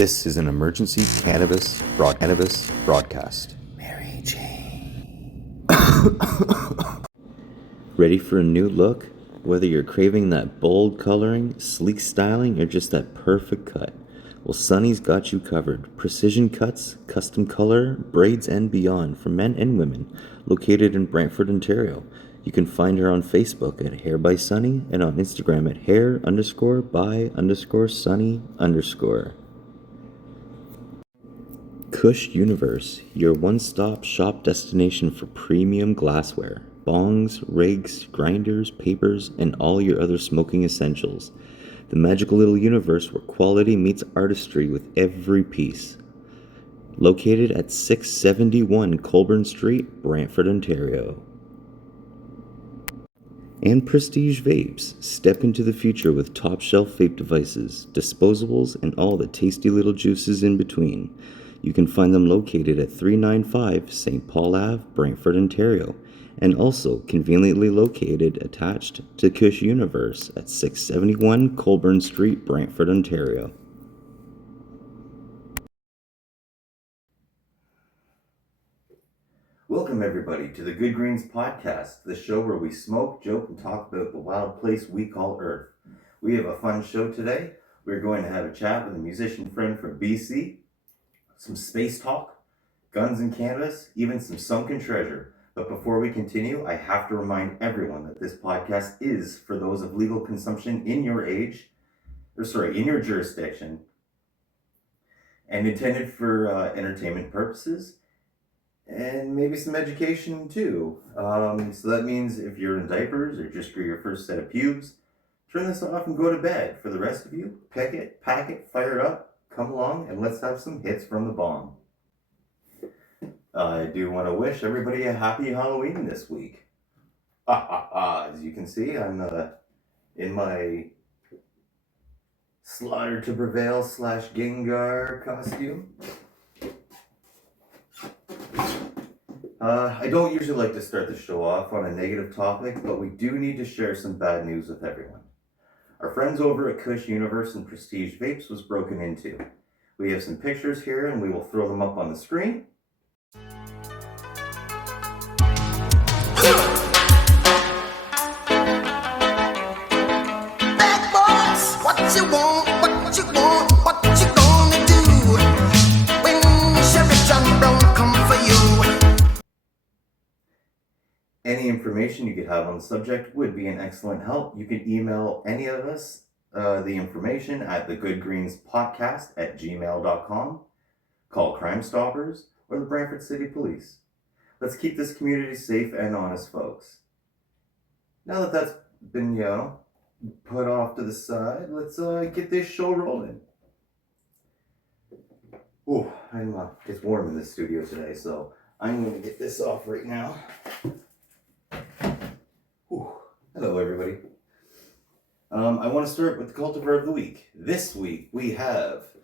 This is an emergency cannabis broadcast. Mary Jane. Ready for a new look? Whether you're craving that bold coloring, sleek styling, or just that perfect cut, well, Sunny's got you covered. Precision cuts, custom color, braids, and beyond for men and women. Located in Brantford, Ontario. You can find her on Facebook at Hair by Sunny and on Instagram at hair_by_sunny_. Kush Universe, your one-stop shop destination for premium glassware, bongs, rigs, grinders, papers, and all your other smoking essentials. The magical little universe where quality meets artistry with every piece. Located at 671 Colburn Street, Brantford, Ontario. And Prestige Vapes. Step into the future with top-shelf vape devices, disposables, and all the tasty little juices in between. You can find them located at 395 St. Paul Ave, Brantford, Ontario, and also conveniently located attached to Kush Universe at 671 Colburn Street, Brantford, Ontario. Welcome, everybody, to the Good Greens Podcast, the show where we smoke, joke, and talk about the wild place we call Earth. We have a fun show today. We're going to have a chat with a musician friend from BC, some space talk, guns and cannabis, even some sunken treasure. But before we continue, I have to remind everyone that this podcast is for those of legal consumption in your in your jurisdiction, and intended for entertainment purposes. And maybe some education too. So that means if you're in diapers or just for your first set of pubes, turn this off and go to bed. For the rest of you, pack it, fire it up, come along, and let's have some hits from the bomb. I do want to wish everybody a happy Halloween this week. As you can see, I'm in my Slaughter to Prevail / Gengar costume. I don't usually like to start the show off on a negative topic, but we do need to share some bad news with everyone. Our friends over at Kush Universe and Prestige Vapes was broken into. We have some pictures here and we will throw them up on the screen. Bad boys, what you want, what you gonna do when Chevy John Brown come for you? Any information you could have on the subject would be an excellent help. You can email any of us the information at thegoodgreenspodcast@gmail.com. Call Crime Stoppers or the Brantford City Police. Let's keep this community safe and honest, folks. Now that that's been, put off to the side, let's get this show rolling. Ooh, it's warm in the studio today, so I'm going to get this off right now. Ooh, hello, everybody. I want to start with the cultivar of the week. This week we have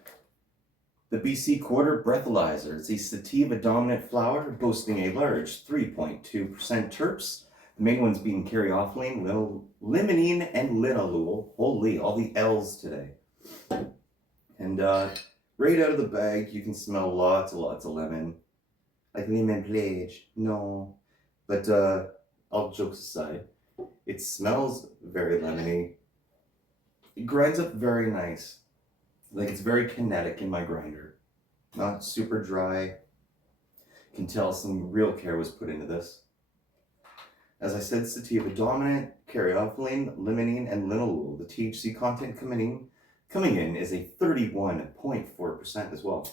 the BC Quarter Breathalyzer. It's a sativa-dominant flower boasting a large 3.2% terps. The main ones being caryophyllene, limonene, and linalool. Holy, all the L's today. And right out of the bag, you can smell lots of lemon. Like lemon plage. No. But all jokes aside, it smells very lemony. It grinds up very nice. Like it's very kinetic in my grinder. Not super dry. Can tell some real care was put into this. As I said, sativa dominant, caryophyllene, limonene, and linalool. The THC content coming in is a 31.4% as well.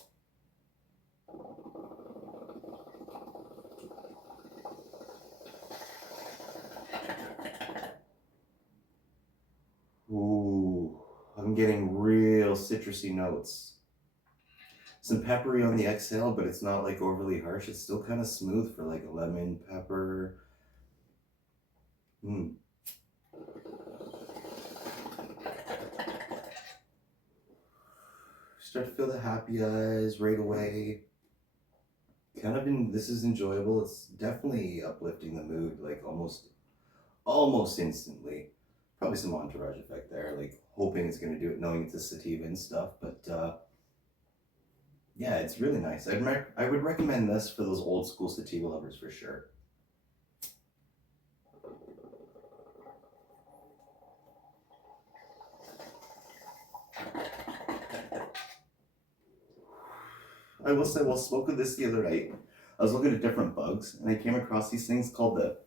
Ooh, I'm getting real citrusy notes. Some peppery on the exhale, but it's not like overly harsh. It's still kind of smooth for like a lemon, pepper. Start to feel the happy eyes right away. This is enjoyable. It's definitely uplifting the mood, like almost instantly. Probably some entourage effect there, like hoping it's going to do it, knowing it's a sativa and stuff, but Yeah, it's really nice. I would recommend this for those old school sativa lovers for sure. I will say, while smoking this the other night, I was looking at different bugs, and I came across these things called the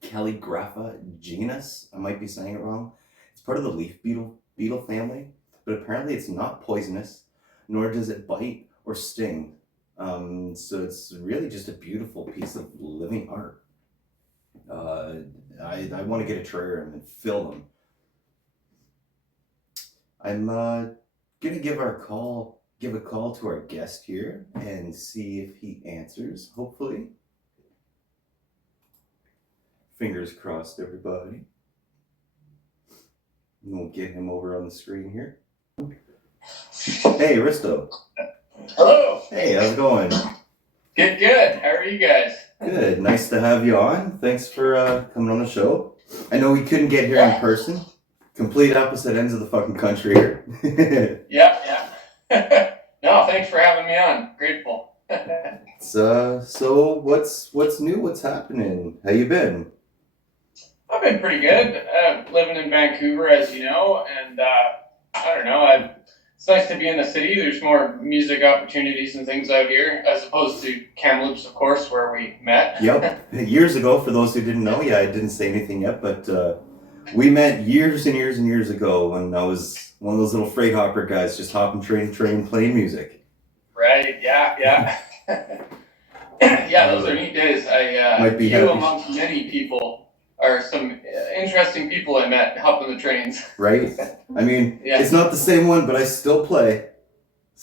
Calligrapha genus. I might be saying it wrong. It's part of the leaf beetle family, but apparently it's not poisonous, nor does it bite or sting. So it's really just a beautiful piece of living art. Uh, I want to get a tray of them and fill them. I'm gonna give a call to our guest here and see if he answers. Hopefully, fingers crossed, everybody. And we'll get him over on the screen here. Hey, Risto. Hello. Hey, how's it going? Good. How are you guys? Good. Nice to have you on. Thanks for coming on the show. I know we couldn't get here in person. Complete opposite ends of the fucking country here. Yeah. No, thanks for having me on. Grateful. So what's new? What's happening? How you been? I've been pretty good. Living in Vancouver, as you know, and I don't know. It's nice to be in the city. There's more music opportunities and things out here, as opposed to Kamloops, of course, where we met. Yep. Years ago, for those who didn't know, I didn't say anything yet, but we met years and years and years ago when I was one of those little freight hopper guys just hopping train playing music. Right, yeah. Yeah, those are neat days. Might be you happy. amongst many people are some interesting people I met hopping the trains. Right? I mean, Yeah. It's not the same one, but I still play.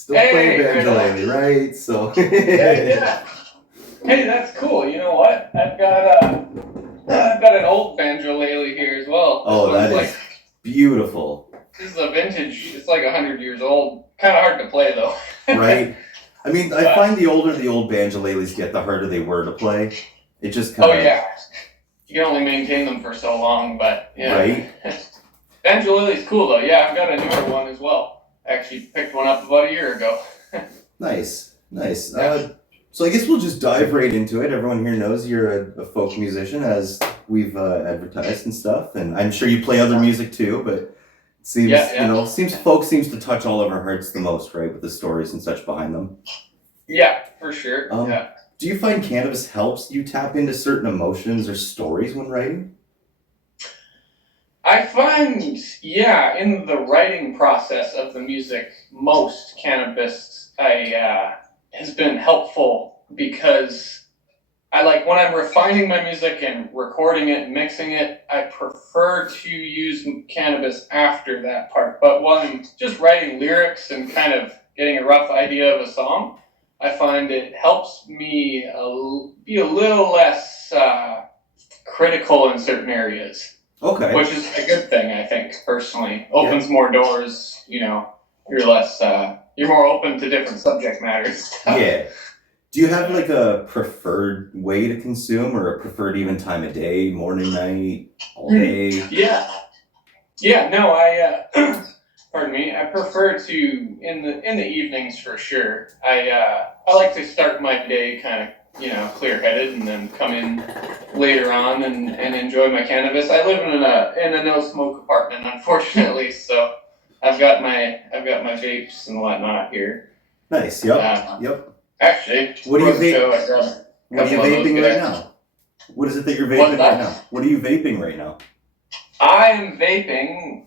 Play banjolele, right? So. Yeah. Hey, that's cool. You know what? I've got an old banjolele here as well. Oh, that is beautiful. This is a vintage. It's like 100 years old. Kind of hard to play though. Right? I mean, I find the older the old banjoleles get, the harder they were to play. It just kind of. Oh yeah. You can only maintain them for so long, but yeah. Right? Banjolele's cool though. Yeah, I've got a newer one as well. I actually picked one up about a year ago. Nice. Yeah. So I guess we'll just dive right into it. Everyone here knows you're a folk musician, as we've advertised and stuff, and I'm sure you play other music too. But it seems folk seems to touch all of our hearts the most, right, with the stories and such behind them. Yeah, for sure. Yeah. Do you find cannabis helps you tap into certain emotions or stories when writing? I find, in the writing process of the music, most cannabis has been helpful because I like when I'm refining my music and recording it and mixing it, I prefer to use cannabis after that part. But when I'm just writing lyrics and kind of getting a rough idea of a song, I find it helps me be a little less critical in certain areas. Okay. Which is a good thing, I think, personally. Opens more doors, you're less, you're more open to different subject matters. Yeah. Do you have like a preferred way to consume, or a preferred even time of day, morning, night, all day? Yeah, no, pardon me, I prefer to, in the evenings for sure. I like to start my day kind of, clear-headed, and then come in later on and enjoy my cannabis. I live in a no-smoke apartment, unfortunately, so I've got my vapes and whatnot here. Nice. Yep. Actually, what are you vaping right now? What is it that you're vaping right now? What are you vaping right now? I am vaping.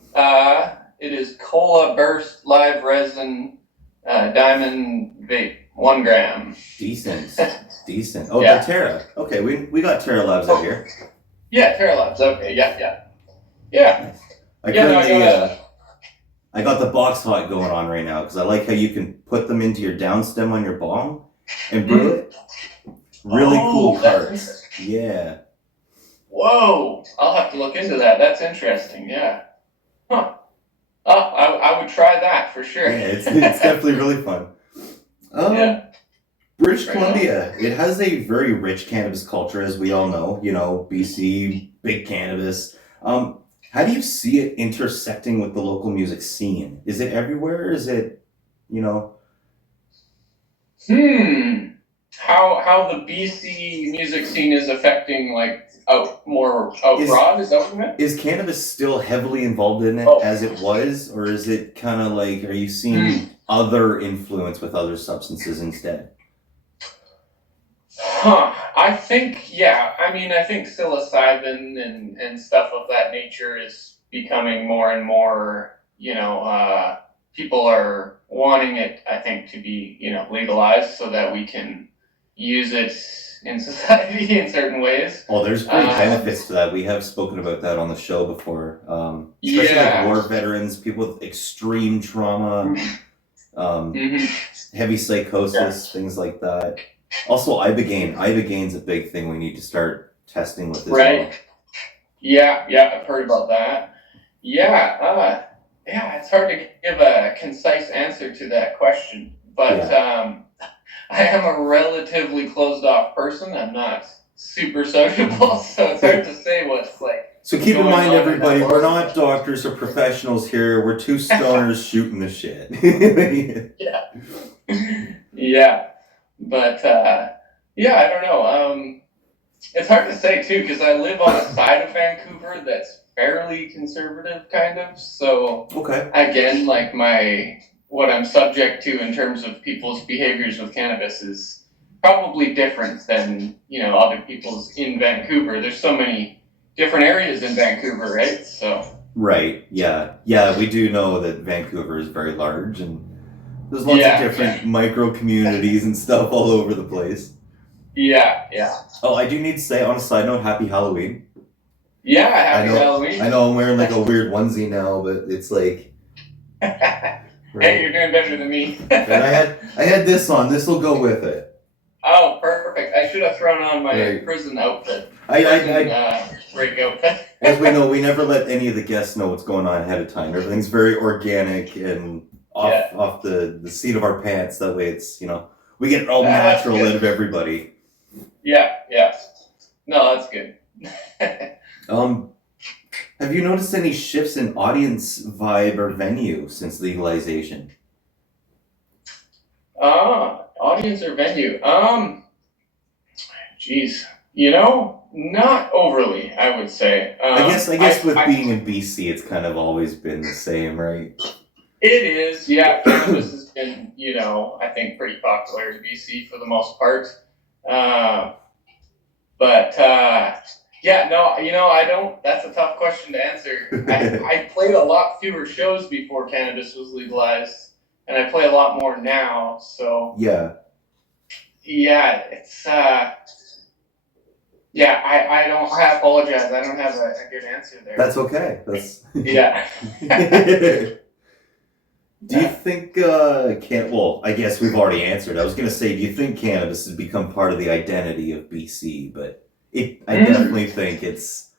It is Cola Burst Live Resin Diamond Vape, 1 gram. Decent. Oh, yeah. The Terra. Okay, we got Terra Labs out here. Yeah, Terra Labs. Okay, yeah. I got the box hot going on right now because I like how you can put them into your downstem on your bong and brew it. Really cool parts. Yeah. Whoa! I'll have to look into that. That's interesting. Yeah. Huh. Oh, I would try that for sure. Yeah, it's definitely really fun. British Columbia, it has a very rich cannabis culture, as we all know. BC, big cannabis. How do you see it intersecting with the local music scene? Is it everywhere? Is it, How the BC music scene is affecting out broad? Is that what you meant? Is cannabis still heavily involved in it as it was, or is it kind of like, are you seeing other influence with other substances instead? I think, yeah. I mean, I think psilocybin and stuff of that nature is becoming more and more, people are wanting it, I think, to be, legalized so that we can use it in society in certain ways. Oh, there's great benefits to that. We have spoken about that on the show before. Especially like war veterans, people with extreme trauma, heavy psychosis, things like that. Also, ibogaine. Ibogaine's a big thing we need to start testing with as well. Yeah, I've heard about that. Yeah, it's hard to give a concise answer to that question, but I am a relatively closed-off person. I'm not super sociable, so it's hard to say what's like. So keep in mind, everybody, we're not doctors or professionals here. We're two stoners shooting the shit. Yeah. But, I don't know. It's hard to say, too, because I live on a side of Vancouver that's fairly conservative, kind of. So, again, like what I'm subject to in terms of people's behaviors with cannabis is probably different than, other people's in Vancouver. There's so many different areas in Vancouver, right? So. Right, yeah. Yeah, we do know that Vancouver is very large, and there's lots of different micro communities and stuff all over the place. Yeah. Oh, I do need to say, on a side note, happy Halloween. Yeah, happy Halloween. I know I'm wearing like a weird onesie now, but it's like... Hey, you're doing better than me. And I had this on. This will go with it. Oh, perfect. I should have thrown on my prison outfit. Rig outfit. As we know, we never let any of the guests know what's going on ahead of time. Everything's very organic and off the seat of our pants. That way it's, we get it all natural out of everybody. Yeah. No, that's good. Have you noticed any shifts in audience vibe or venue since legalization? Audience or venue? Geez. Not overly, I would say. I guess with being in BC, it's kind of always been the same, right? It is, yeah. Cannabis has been, I think pretty popular in BC for the most part. I don't, that's a tough question to answer. I played a lot fewer shows before cannabis was legalized, and I play a lot more now, so. Yeah, it's, I apologize. I don't have a good answer there. That's okay. Yeah. Do you think, I guess we've already answered. I was going to say, do you think cannabis has become part of the identity of BC? But I definitely think it's...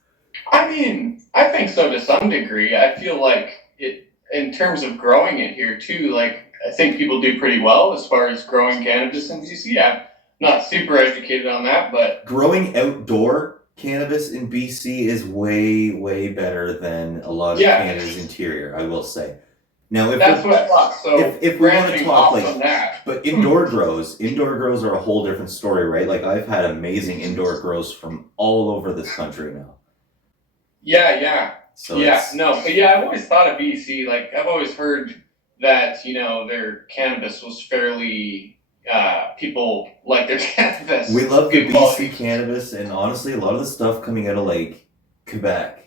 I mean, I think so to some degree. I feel like in terms of growing it here too, I think people do pretty well as far as growing cannabis in BC. I'm not super educated on that, but... Growing outdoor cannabis in BC is way, way better than a lot of Canada's interior, I will say. Now, that's what I thought. So if we want to talk but indoor grows are a whole different story, right? Like I've had amazing indoor grows from all over this country now. Yeah. So I've always thought of BC. I've always heard that their cannabis was fairly people like their cannabis. We love the BC cannabis, and honestly, a lot of the stuff coming out of Quebec.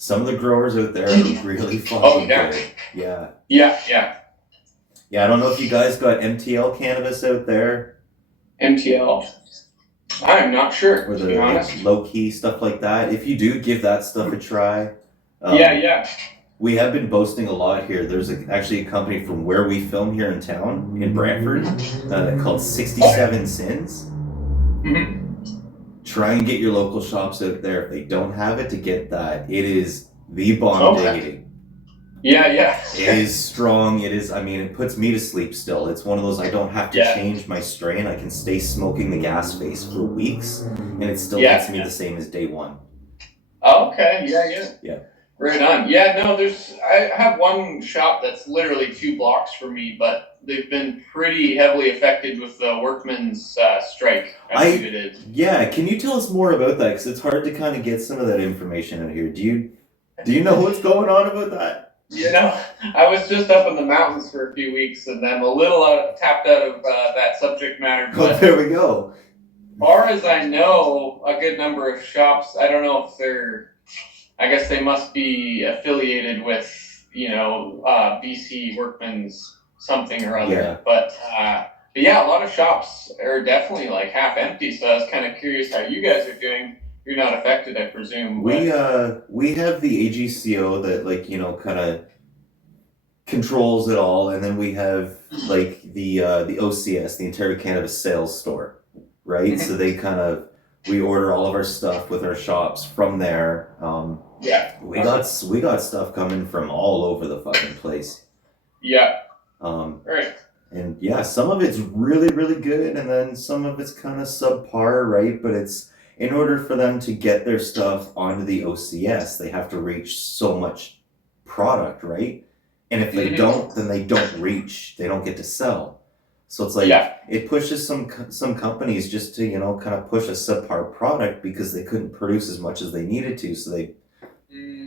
Some of the growers out there are really fucking good. Yeah. Yeah, I don't know if you guys got MTL cannabis out there. MTL? I'm not sure, or to be honest. Low-key stuff like that. If you do, give that stuff a try. Yeah. We have been boasting a lot here. There's actually a company from where we film here in town, in Brantford, called 67 Sins. Mm-hmm. Try and get your local shops out there. If they don't have it, to get that. It is the bomb diggity. Yeah. It is strong. It is, it puts me to sleep still. It's one of those, I don't have to change my strain. I can stay smoking the gas face for weeks, and it still gets me the same as day one. Oh, okay. Yeah. Right on. Yeah, no, I have one shop that's literally 2 blocks from me, but they've been pretty heavily affected with the workmen's strike, I believe it is. Yeah, can you tell us more about that? Because it's hard to kind of get some of that information out here. Do you know what's going on about that? You know, I was just up in the mountains for a few weeks, and I'm a little tapped out of that subject matter. Oh, But there we go. as far as I know, a good number of shops. I don't know if they're. I guess they must be affiliated with BC Workmen's something or other. Yeah. But yeah, a lot of shops are definitely like half empty. So I was kind of curious how you guys are doing. You're not affected, I presume. We have the AGCO that kind of controls it all, and then we have like the OCS, the Ontario Cannabis Sales Store, right? So we order all of our stuff with our shops from there. We got stuff coming from all over the fucking place. Yeah. Right. And yeah, some of it's really, really good, and then some of it's kind of subpar, right? But it's in order for them to get their stuff onto the OCS, they have to reach so much product, right? And if they don't, then they don't get to sell. So it's like it pushes some companies just to kind of push a subpar product because they couldn't produce as much as they needed to, so they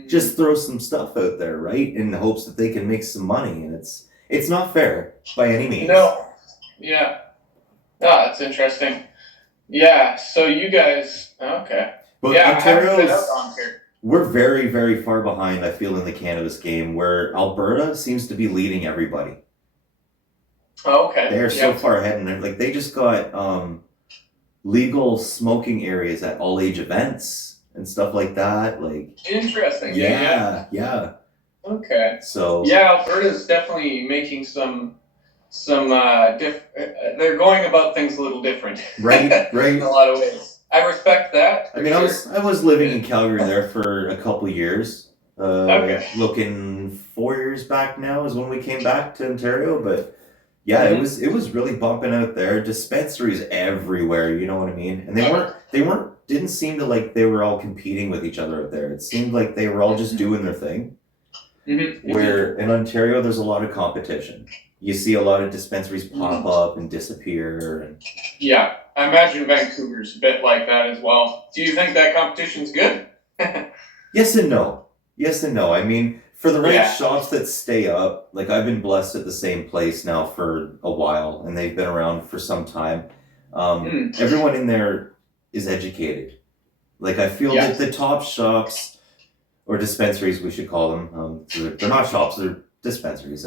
just throw some stuff out there, right, in the hopes that they can make some money, and it's not fair by any means. No. Yeah. Oh, that's interesting. Yeah. So you guys, okay. But yeah, Ontario's, we're very, very far behind, I feel, in the cannabis game, where Alberta seems to be leading everybody. Oh, okay. They're so far ahead, and they just got legal smoking areas at all age events and stuff like that. Like interesting. Yeah. Okay. So yeah, Alberta's definitely making some they're going about things a little different. Right. In a lot of ways. I respect that. I mean, I was living in Calgary there for a couple of years. Looking 4 years back now is when we came back to Ontario, but yeah, it was really bumping out there. Dispensaries everywhere, you know what I mean? And didn't seem to like they were all competing with each other out there. It seemed like they were all just doing their thing. Where in Ontario, there's a lot of competition. You see a lot of dispensaries pop up and disappear. And yeah, I imagine Vancouver's a bit like that as well. Do you think that competition's good? Yes and no. I mean, for the right shops that stay up, like I've been blessed at the same place now for a while, and they've been around for some time. Everyone in there is educated. Like I feel that the top shops, or dispensaries we should call them, they're not shops, they're dispensaries.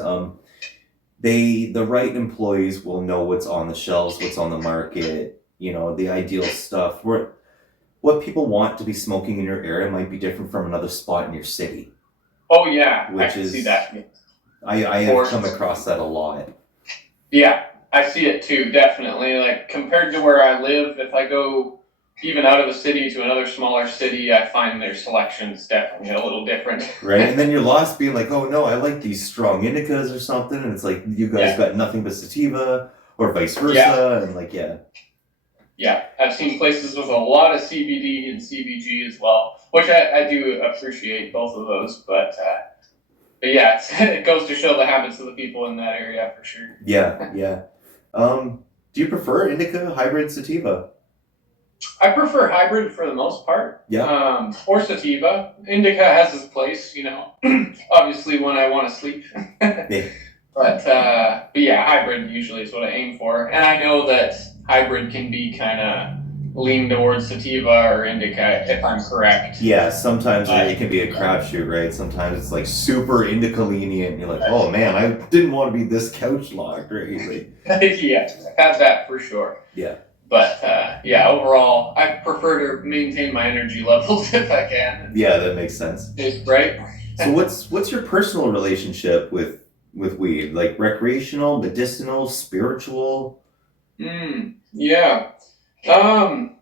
The right employees will know what's on the shelves, what's on the market, the ideal stuff. What people want to be smoking in your area might be different from another spot in your city. Oh yeah, I can see that. I have come across that a lot. Yeah, I see it too, definitely. Like compared to where I live, if I go even out of the city to another smaller city, I find their selection's definitely a little different. Right, and then you're lost being like, oh no, I like these strong indicas or something, and it's like you guys got nothing but sativa, or vice versa, and like Yeah, I've seen places with a lot of CBD and CBG as well, which I do appreciate both of those, but yeah, it goes to show the habits of the people in that area for sure. Yeah. Do you prefer indica, hybrid, sativa? I prefer hybrid for the most part. Yeah. Or sativa. Indica has its place, obviously when I want to sleep. Yeah. But yeah, hybrid usually is what I aim for. And I know that hybrid can be kind of lean towards sativa or indica, if I'm correct. Yeah, sometimes it can be a crapshoot, right? Sometimes it's like super indica lenient, and you're like, oh man, I didn't want to be this couch locked, right? Yeah, I've had that for sure. Yeah. But yeah, overall, I prefer to maintain my energy levels if I can. Yeah, that makes sense. Right. So what's your personal relationship with weed? Like recreational, medicinal, spiritual? Yeah. I'm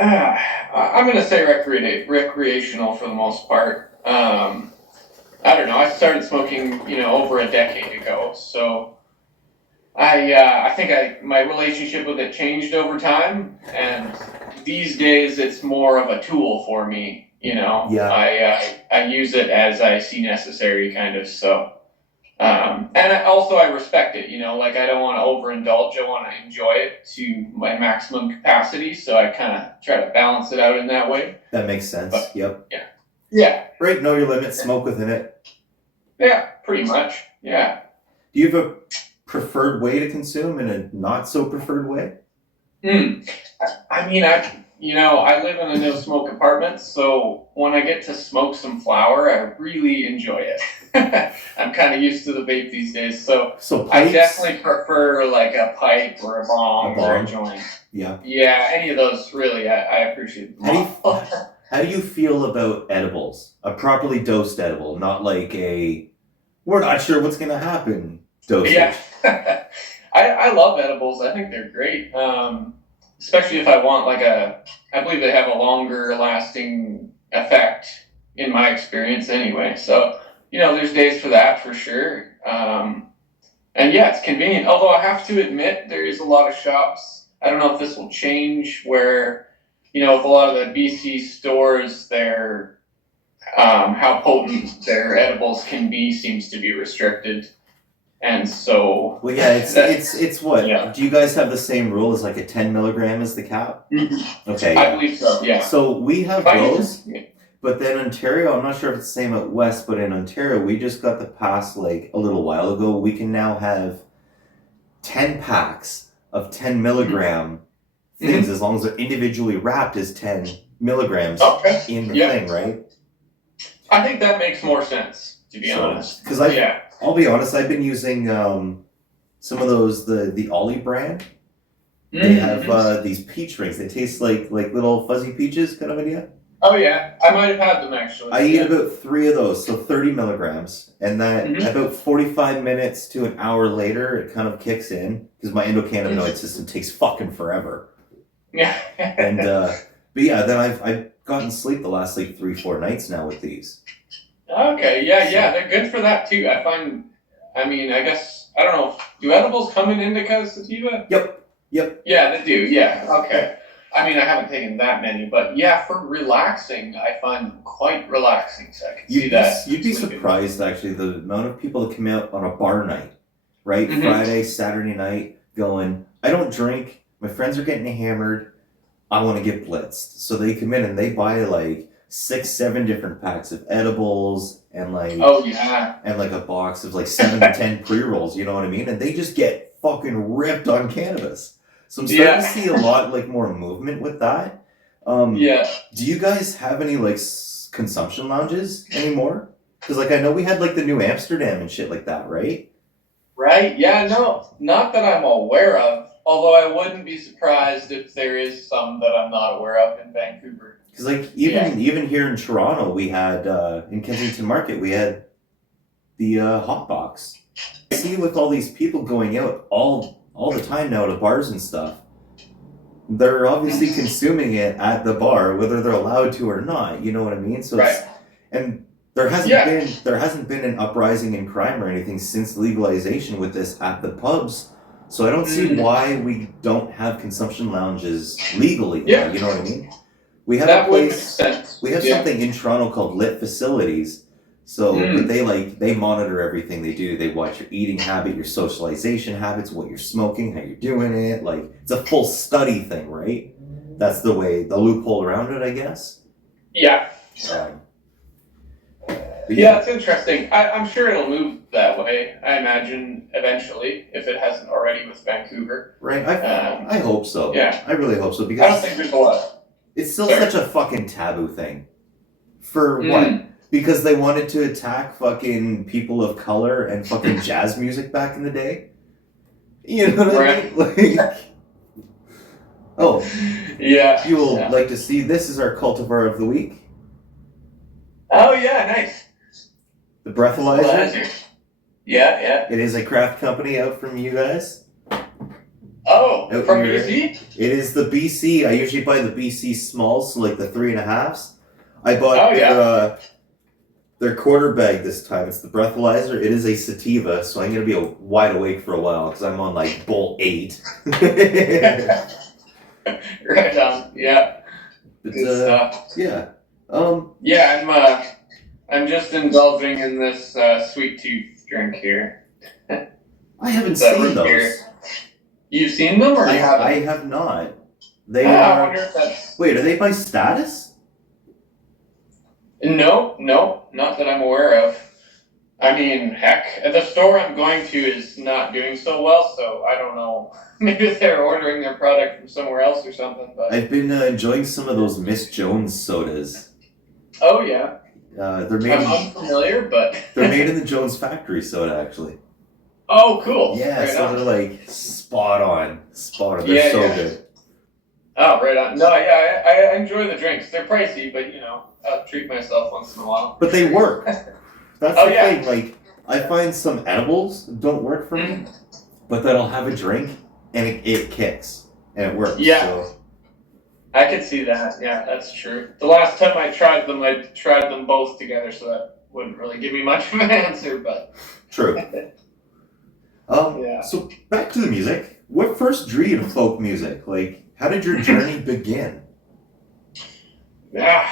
gonna say recreational for the most part. I don't know. I started smoking, over a decade ago, so I think my relationship with it changed over time, and these days it's more of a tool for me Yeah. I use it as I see necessary, kind of. So, and I respect it. Like I don't want to overindulge. I want to enjoy it to my maximum capacity. So I kind of try to balance it out in that way. That makes sense. But, yep. Yeah. Right. Know your limits. Smoke within it. Yeah. Pretty much. Yeah. Do you have a preferred way to consume and a not so preferred way? I mean, I live in a no smoke apartment, so when I get to smoke some flower, I really enjoy it. I'm kind of used to the vape these days, so pipes? I definitely prefer like a pipe or a bong or a joint. Yeah. Yeah, any of those really, I appreciate them. How do you feel about edibles? A properly dosed edible, not like a we're not sure what's gonna happen dosage. Yeah. I love edibles. I think they're great. Especially if I want I believe they have a longer lasting effect in my experience anyway. So, there's days for that for sure. And yeah, it's convenient. Although I have to admit, there is a lot of shops. I don't know if this will change where, with a lot of the BC stores, how potent their edibles can be seems to be restricted. And so, well, yeah, it's what? Yeah. Do you guys have the same rule as like a 10 milligram is the cap? Mm-hmm. Okay, I believe so. Yeah. So we have those, but then Ontario, I'm not sure if it's the same at West, but in Ontario, we just got the pass like a little while ago. We can now have 10 packs of 10 milligram things as long as they're individually wrapped as 10 milligrams in the thing, right? I think that makes more sense, to be honest. Because I'll be honest, I've been using some of those, the Ollie brand. They have these peach rings. They taste like little fuzzy peaches, kind of idea. Oh yeah, I might have had them actually. I eat about 3 of those, so 30 milligrams. And that about 45 minutes to an hour later, it kind of kicks in because my endocannabinoid system takes fucking forever. Yeah. And but yeah, then I've gotten sleep the last like 3-4 nights now with these. Okay, yeah, they're good for that too. I guess, I don't know, do edibles come in indica sativa? Yep. Yeah, they do, yeah, okay. I haven't taken that many, but yeah, for relaxing, I find them quite relaxing, so I can see that. You'd be surprised, actually, the amount of people that come out on a bar night, right? Friday, Saturday night, going, I don't drink, my friends are getting hammered, I want to get blitzed. So they come in and they buy like 6-7 different packs of edibles and like and like a box of like 7 to 10 pre-rolls, you know what I mean? And they just get fucking ripped on cannabis. So I'm starting to see a lot like more movement with that. Do you guys have any like consumption lounges anymore? Because like I know we had like the New Amsterdam and shit like that, right? Right, yeah, no, not that I'm aware of. Although I wouldn't be surprised if there is some that I'm not aware of in Vancouver. Because like even here in Toronto, we had in Kensington Market, we had the hot box. I see with all these people going out all the time now to bars and stuff, they're obviously consuming it at the bar, whether they're allowed to or not. You know what I mean? So and there hasn't been an uprising in crime or anything since legalization with this at the pubs. So I don't see why we don't have consumption lounges legally. Yeah. You know what I mean? We have that a place. Would make sense. We have something in Toronto called Lit Facilities. So but they monitor everything they do. They watch your eating habit, your socialization habits, what you're smoking, how you're doing it. Like it's a full study thing, right? That's the loophole around it, I guess. Yeah. Yeah, it's interesting. I'm sure it'll move that way, I imagine, eventually, if it hasn't already with Vancouver. Right, I hope so. Yeah. I really hope so, because I don't think there's a lot. It's still such a fucking taboo thing. For what? Because they wanted to attack fucking people of color and fucking jazz music back in the day? You know what I mean? Like, you will like to see, this is our cultivar of the week. Oh, yeah, nice. The breathalyzer. Yeah. It is a craft company out from you guys. Oh, from BC? It is the BC. I usually buy the BC smalls, so like the 3.5s. I bought their quarter bag this time. It's the breathalyzer. It is a sativa, so I'm going to be wide awake for a while because I'm on like bowl 8. Right on. Yeah. Good stuff. Yeah. Yeah, I'm just indulging in this sweet tooth drink here. I haven't That seen root those. beer. You've seen them, or you haven't? I have not. They I wonder if that's... Wait, are they by status? No, not that I'm aware of. I mean, heck, the store I'm going to is not doing so well, so I don't know. Maybe they're ordering their product from somewhere else or something. But I've been enjoying some of those Miss Jones sodas. oh yeah, They're made. I'm unfamiliar, but they're made in the Jones factory soda, actually. oh, cool. Yeah, right so on. they're like spot on. They're so good. Oh, right on. No, yeah, I enjoy the drinks. They're pricey, but I'll treat myself once in a while. But they work. That's Oh, the yeah. thing. Like, I find some edibles don't work for me, but then I'll have a drink and it kicks and it works. Yeah. So. I could see that. Yeah, that's true. The last time I tried them both together, so that wouldn't really give me much of an answer, but True. Yeah. So back to the music. What first drew you to folk music? Like, how did your journey begin? Yeah,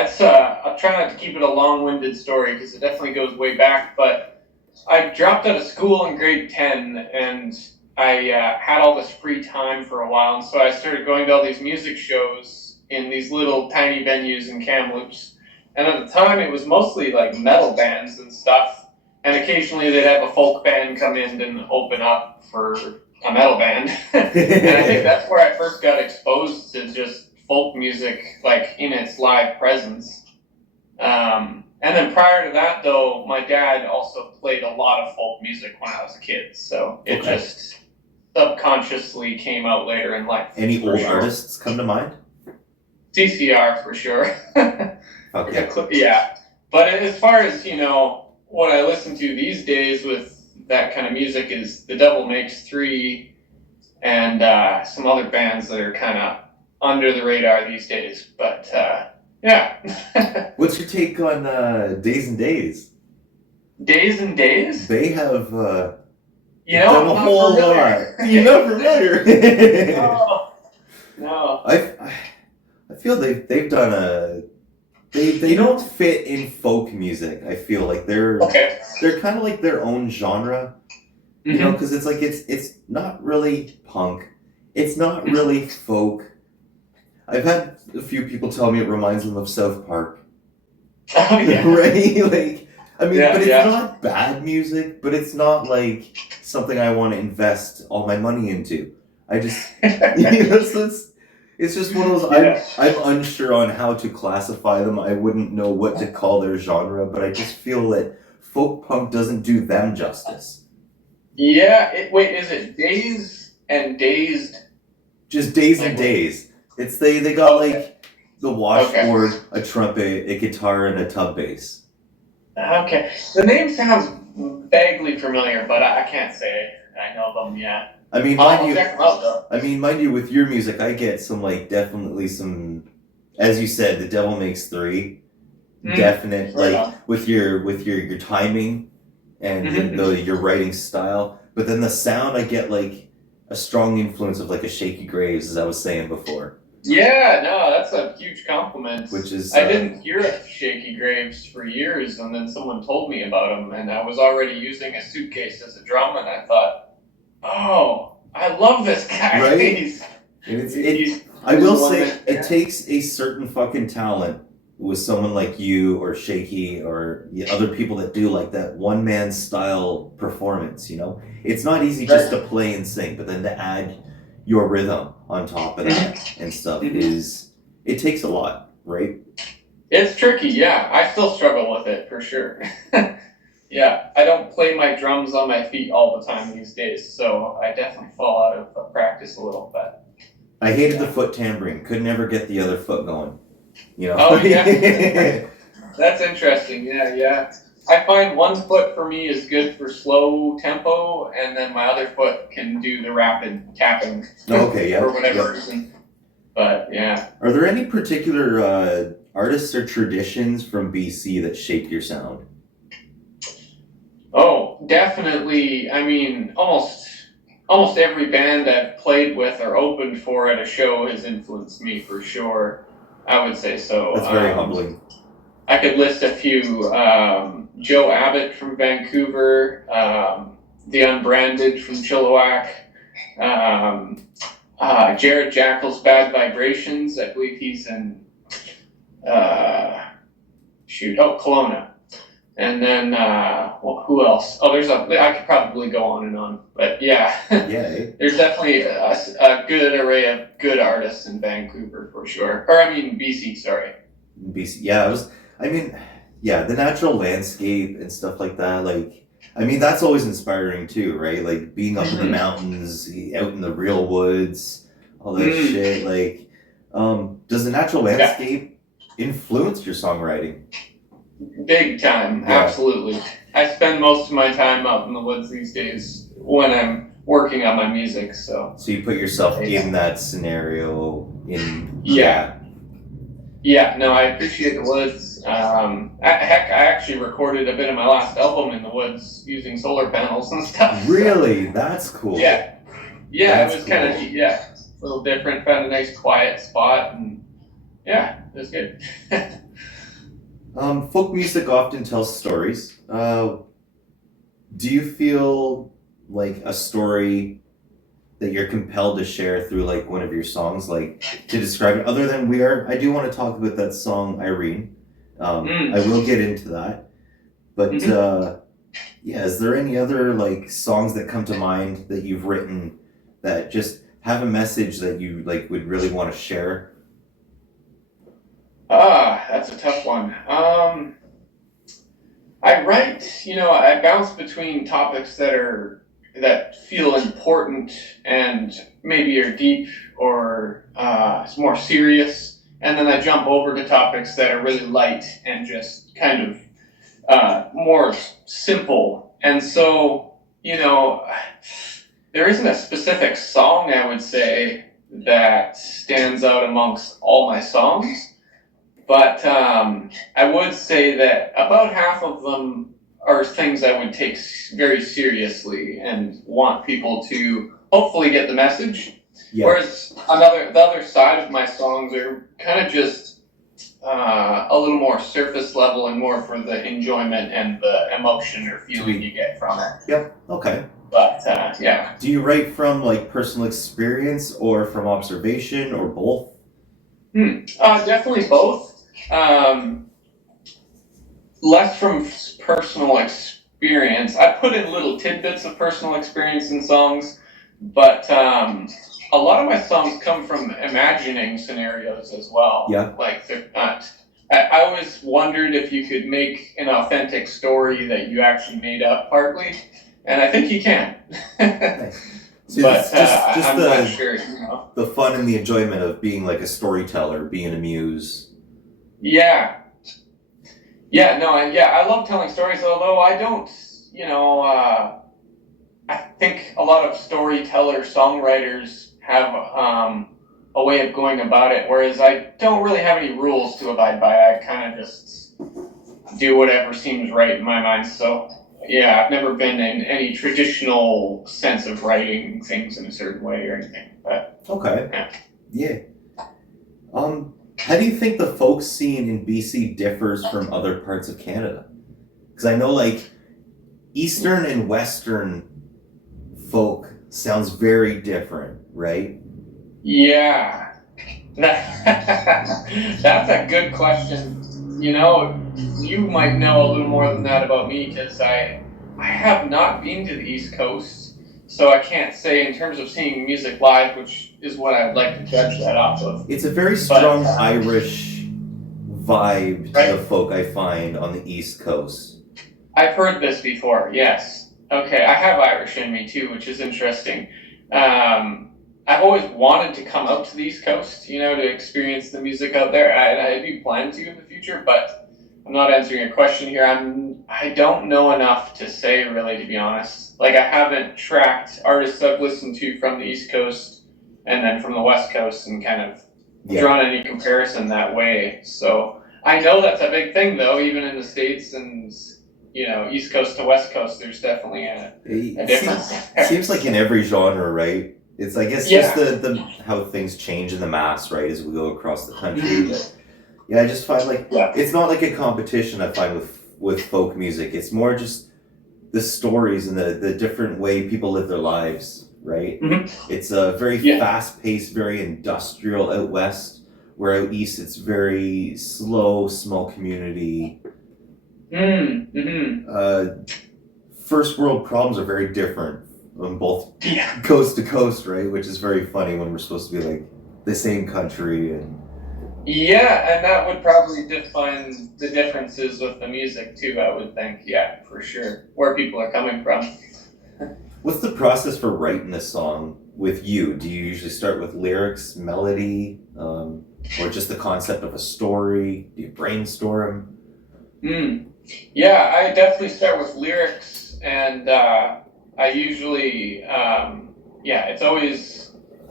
it's I'll try not to keep it a long-winded story because it definitely goes way back, but I dropped out of school in grade 10 and I had all this free time for a while, and so I started going to all these music shows in these little tiny venues in Kamloops. And at the time, it was mostly like metal bands and stuff, and occasionally they'd have a folk band come in and open up for a metal band. And I think that's where I first got exposed to just folk music, like in its live presence. And then prior to that, though, my dad also played a lot of folk music when I was a kid, so it just subconsciously came out later in life. Any old artists come to mind? CCR for sure. Okay. Yeah, but as far as what I listen to these days with that kind of music is The Devil Makes Three and some other bands that are kind of under the radar these days. But yeah. What's your take on Days and Days? Days and Days? They have done a whole lot. You're not familiar. No. I feel they've done they don't fit in folk music. I feel like they're kind of like their own genre, because it's like it's not really punk, it's not really folk. I've had a few people tell me it reminds them of South Park. Oh, yeah. Right? Like, I mean, but it's yeah. not bad music, but it's not like something I want to invest all my money into. I just, so it's just one of those, Yeah. I'm unsure on how to classify them. I wouldn't know what to call their genre, but I just feel that folk punk doesn't do them justice. Yeah, wait, is it Days and Dazed? Just Days and Days. It's they got like the washboard, a trumpet, a guitar, and a tub bass. Okay. The name sounds vaguely familiar, but I can't say I know them yet. I mean, I'll check them out, though. mind you, with your music, I get some definitely some, as you said, The Devil Makes Three, definite with your timing and your writing style. But then the sound, I get like a strong influence of like a Shaky Graves, as I was saying before. Yeah, no, that's a huge compliment. Which is I didn't hear of Shaky Graves for years, and then someone told me about him, and I was already using a suitcase as a drum, and I thought, oh, I love this guy. Right? I will say, it takes a certain fucking talent with someone like you or Shaky or the other people that do like that one-man style performance, It's not easy just to play and sing, but then to add your rhythm on top of that and stuff it takes a lot, right? It's tricky, yeah. I still struggle with it, for sure. Yeah, I don't play my drums on my feet all the time these days, so I definitely fall out of practice a little bit. I hated the foot tambourine. Could never get the other foot going. Oh, yeah. That's interesting, yeah. I find one foot for me is good for slow tempo, and then my other foot can do the rapid tapping. Okay, yeah. For whatever reason. But, yeah. Are there any particular artists or traditions from BC that shaped your sound? Oh, definitely. I mean, almost every band I've played with or opened for at a show has influenced me for sure. I would say so. That's very humbling. I could list a few. Joe Abbott from Vancouver, The Unbranded from Chilliwack, Jared Jackal's Bad Vibrations. I believe he's in Kelowna. And then who else? Oh, I could probably go on and on, but yeah, there's definitely a good array of good artists in Vancouver for sure. Or I mean BC, sorry. BC, yeah. The natural landscape and stuff like that. Like, I mean, that's always inspiring too, right? Like being up in the mountains, out in the real woods, all that shit. Like, does the natural landscape influence your songwriting? Big time, absolutely. I spend most of my time out in the woods these days when I'm working on my music. So you put yourself in that scenario. Yeah, no, I appreciate the woods. I actually recorded a bit of my last album in the woods using solar panels and stuff. Really? That's cool. Yeah, it was kind of a little different. Found a nice quiet spot, and yeah, it was good. Folk music often tells stories. Do you feel like a story that you're compelled to share through like one of your songs, like to describe it? Other than I do want to talk about that song Irene. I will get into that, but is there any other like songs that come to mind that you've written that just have a message that you like would really want to share? That's a tough one. I bounce between topics that feel important and maybe are deep or more serious, and then I jump over to topics that are really light and just kind of more simple. And so, there isn't a specific song I would say that stands out amongst all my songs. But I would say that about half of them are things I would take very seriously and want people to hopefully get the message. Yeah. Whereas the other side of my songs are kind of just a little more surface level and more for the enjoyment and the emotion or feeling you get from it. Yep. Okay. But yeah. Do you write from like personal experience or from observation or both? Definitely both. Less from personal experience. I put in little tidbits of personal experience in songs, but a lot of my songs come from imagining scenarios as well. Yeah. Like they're not. I always wondered if you could make an authentic story that you actually made up partly, and I think you can. Nice. So but just not sure. The fun and the enjoyment of being like a storyteller, being a muse. Yeah. I love telling stories, although I don't, I think a lot of storyteller songwriters have a way of going about it, whereas I don't really have any rules to abide by. I kind of just do whatever seems right in my mind. So, yeah, I've never been in any traditional sense of writing things in a certain way or anything. But okay. Yeah. How do you think the folk scene in BC differs from other parts of Canada? Because I know like Eastern and Western folk sounds very different, right? Yeah. That's a good question. You might know a little more than that about me because I have not been to the East Coast. So I can't say in terms of seeing music live, which is what I would like to judge that off of. It's a very strong Irish vibe to the folk I find on the East Coast. I've heard this before, yes. Okay, I have Irish in me too, which is interesting. I've always wanted to come out to the East Coast, to experience the music out there. I do plan to in the future, but I'm not answering a question here. I don't know enough to say, really, to be honest. Like, I haven't tracked artists I've listened to from the East Coast and then from the West Coast and kind of drawn any comparison that way. So I know that's a big thing, though, even in the States and, East Coast to West Coast, there's definitely a difference. Seems like in every genre, right? It's, I guess, just the how things change in the mass, right, as we go across the country. But Yeah, I just find like Yeah. it's not like a competition. I find with folk music, it's more just the stories and the different way people live their lives. Right? It's a very fast paced, very industrial out west. Where out east, it's very slow, small community. First world problems are very different on both coast to coast, right? Which is very funny when we're supposed to be like the same country and. Yeah, and that would probably define the differences with the music too, I would think. Yeah, for sure. Where people are coming from. What's the process for writing a song with you? Do you usually start with lyrics, melody, or just the concept of a story? Do you brainstorm? Yeah, I definitely start with lyrics, and I usually, it's always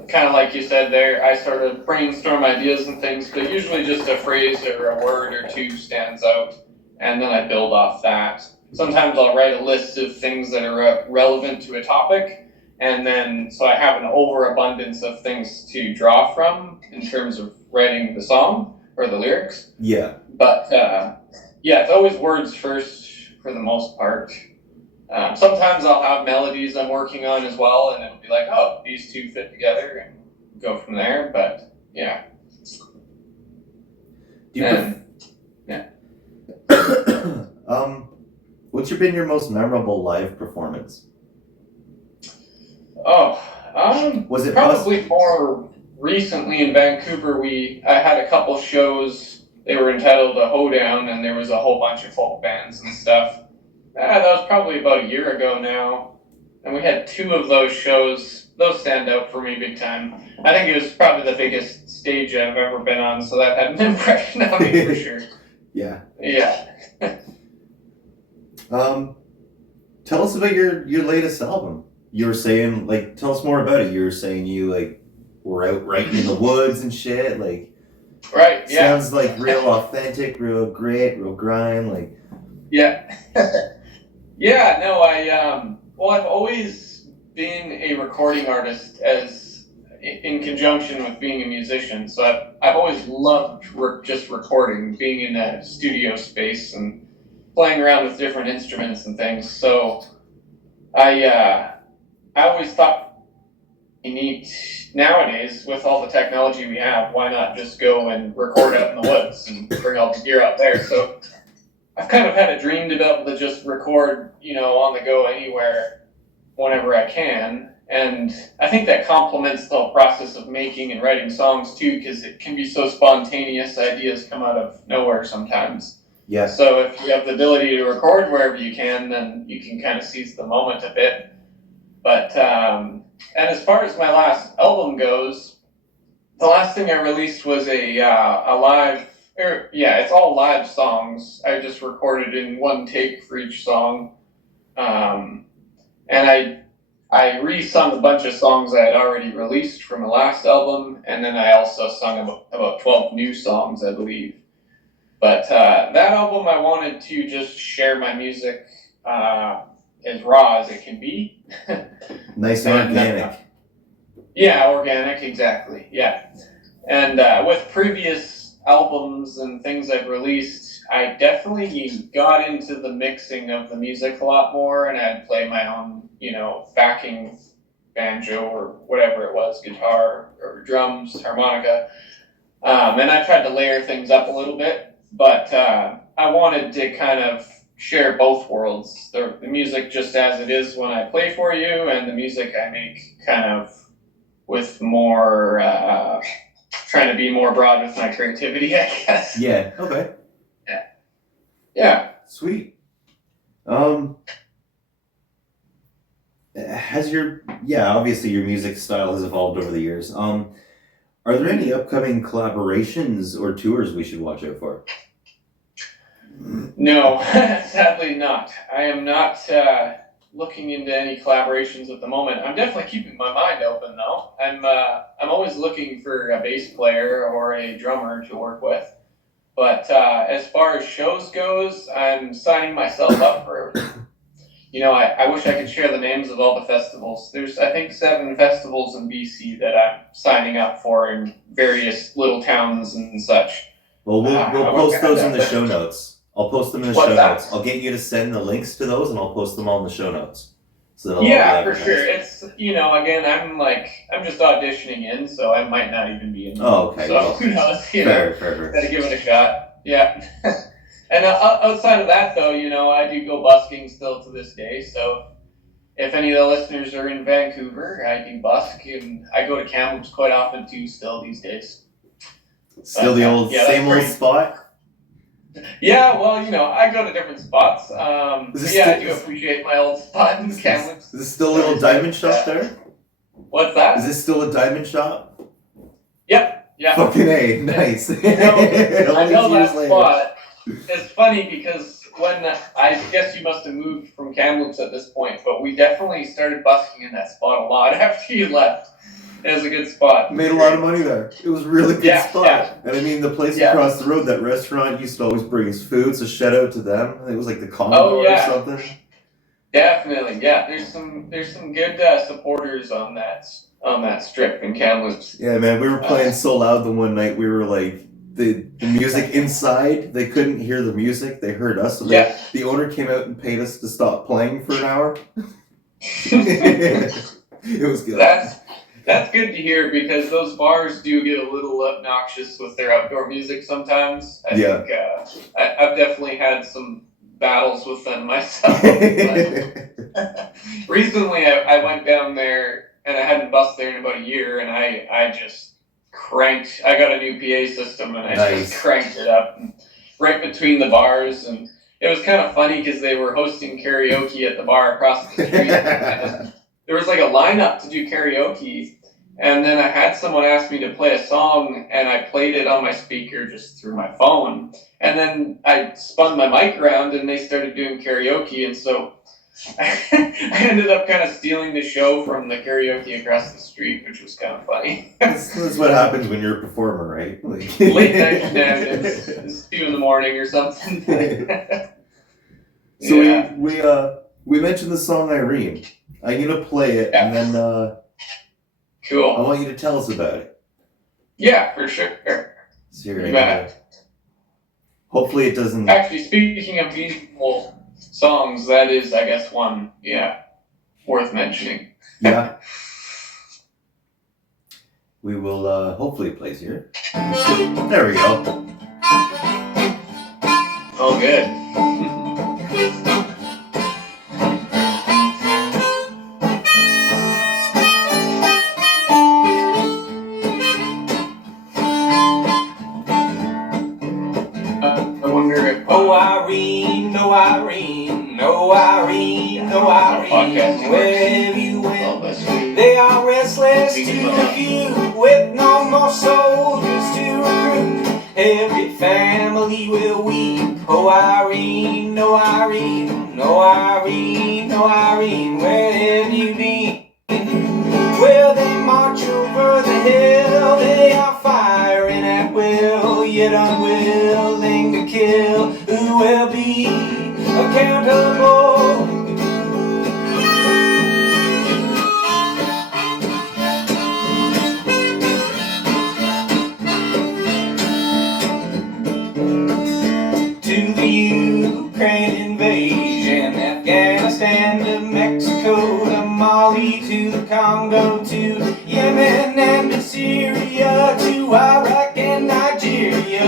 kind of like you said there. I sort of brainstorm ideas and things, but usually just a phrase or a word or two stands out, and then I build off that. Sometimes I'll write a list of things that are relevant to a topic, and then so I have an overabundance of things to draw from in terms of writing the song or the lyrics. Yeah. But it's always words first for the most part. Sometimes I'll have melodies I'm working on as well, and it'll be like, oh, these two fit together, and go from there. But yeah. What's been your most memorable live performance? Was it probably more recently in Vancouver? I had a couple shows. They were entitled a Hoedown, and there was a whole bunch of folk bands and stuff. That was probably about a year ago now, and we had 2 of those shows. Those stand out for me big time. I think it was probably the biggest stage I've ever been on, so that had an impression on me for sure. Yeah. Yeah. Tell us about your latest album. You were saying, like, tell us more about it. You were saying you, like, were out writing in the woods and shit, like... Right, yeah. Sounds, like, real authentic, real grit, real grind, like... Yeah. Yeah, no, I've always been a recording artist in conjunction with being a musician. So I've always loved just recording, being in a studio space and playing around with different instruments and things. So I always thought neat nowadays with all the technology we have, why not just go and record out in the woods and bring all the gear out there? So I've kind of had a dream to be able to just record, on the go anywhere, whenever I can. And I think that complements the whole process of making and writing songs too, because it can be so spontaneous. Ideas come out of nowhere sometimes. Yeah. So if you have the ability to record wherever you can, then you can kind of seize the moment a bit. But, and as far as my last album goes, the last thing I released was a live, it's all live songs. I just recorded in one take for each song. And I re-sung a bunch of songs I had already released from the last album, and then I also sung about 12 new songs, I believe. But that album, I wanted to just share my music as raw as it can be. Nice and organic. Yeah, organic, exactly, yeah. And with previous albums and things I've released, I definitely got into the mixing of the music a lot more, and I'd play my own, backing banjo or whatever it was, guitar or drums, harmonica. And I tried to layer things up a little bit, but I wanted to kind of share both worlds. The music just as it is when I play for you, and the music I make kind of with more, trying to be more broad with my creativity, I guess. Yeah, okay. Yeah. Sweet. Obviously your music style has evolved over the years. Are there any upcoming collaborations or tours we should watch out for? No, sadly not. I am not looking into any collaborations at the moment. I'm definitely keeping my mind open though. I'm always looking for a bass player or a drummer to work with. But as far as shows goes, I'm signing myself up for, I wish I could share the names of all the festivals. There's, I think, 7 festivals in BC that I'm signing up for in various little towns and such. Well, we'll post those in the show notes. I'll post them in the show notes. I'll get you to send the links to those, and I'll post them all in the show notes. So yeah, for sure. It's again, I'm just auditioning in, so I might not even be in. Oh, okay. So well, who knows? Fair. Gotta give it a shot. Yeah. And outside of that, though, I do go busking still to this day. So if any of the listeners are in Vancouver, I do busk, and I go to Kamloops quite often too. Still these days. Still the same old spot. Yeah, well, I go to different spots. I do appreciate my old spot in Kamloops. Is this still a little diamond shop there? What's that? Is this still a diamond shop? Yep. Yeah. Fucking A, nice. I know that spot. It's funny because when I guess you must have moved from Kamloops at this point, but we definitely started busking in that spot a lot after you left. It was a good spot. Made a lot of money there. It was a really good spot. Yeah. And I mean, the place across the road, that restaurant used to always bring us food, so shout out to them. I think it was like the Commodore or something. Definitely, yeah. There's some good supporters on that strip in Kamloops. Yeah, man, we were playing so loud the one night, we were like, the music inside, they couldn't hear the music, they heard us. So the owner came out and paid us to stop playing for an hour. It was good. That's good to hear, because those bars do get a little obnoxious with their outdoor music sometimes. I think I've definitely had some battles with them myself. Recently, I went down there, and I hadn't bussed there in about a year, and I just I got a new PA system, and I just cranked it up right between the bars, and it was kind of funny because they were hosting karaoke at the bar across the street. There was like a lineup to do karaoke, and then I had someone ask me to play a song, and I played it on my speaker just through my phone, and then I spun my mic around, and they started doing karaoke, and so I ended up kind of stealing the show from the karaoke across the street, which was kind of funny. That's what happens when you're a performer, right? Like... Late night shenanigans. It's 2 a.m. or something. So we mentioned the song Irene. I'm gonna play it, and then cool. I want you to tell us about it. Yeah, for sure. So hopefully it doesn't. Actually, speaking of musical songs, that is, I guess, one worth mentioning. Yeah. We will hopefully it plays here. There we go. Oh, good. Irene, where you went. They are restless to view, with no more soldiers to recruit. Every family will weep. Oh Irene, oh Irene, oh Irene, oh Irene, where have you been? Well, they march over the hill, they are firing at will, yet unwilling to kill. Who will be accountable? To the Ukraine invasion, Afghanistan to Mexico to Mali to the Congo to Yemen and to Syria to Iraq and Nigeria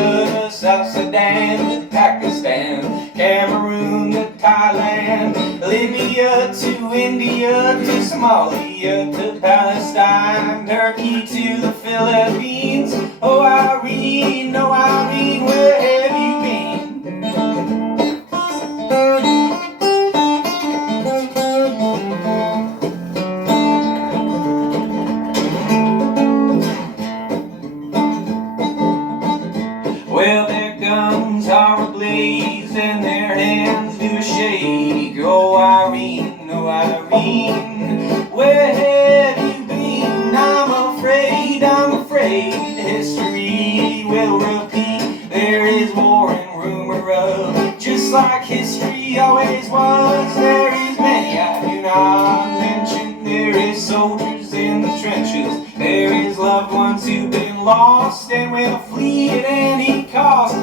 to South Sudan to Pakistan, Cameroon to Thailand, Libya to India to Somalia to Palestine, Turkey to the Philippines. Oh Irene, where have you been? Well, their guns are ablaze and their hands do shake. Oh Irene, where have you been? I'm afraid history will repeat. There is war and rumor of, just like history always was. There is many I do not mention. There is soldiers in the trenches. There is loved ones who've been lost and will flee at any cost.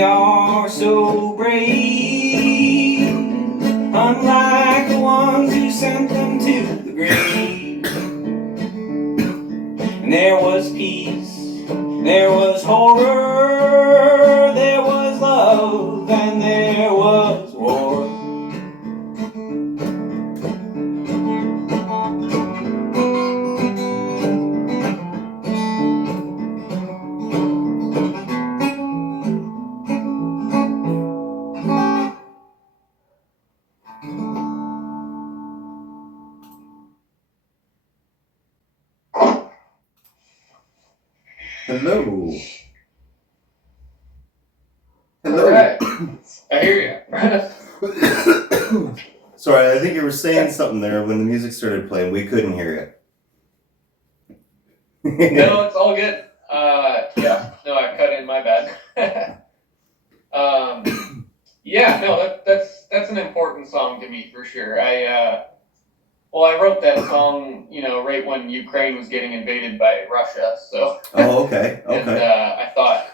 They are so brave, unlike the ones who sent them to the grave. And there was peace, there was horror, there was love, and there was war. Hello. All Hello. right. I hear you. Sorry, I think you were saying something there when the music started playing. We couldn't hear you. No, it's all good. Yeah, no, I cut in, my bad. Yeah, no, that's an important song to me for sure. I wrote that song, right when Ukraine was getting invaded by Russia. So, Oh, okay. and Okay. I thought,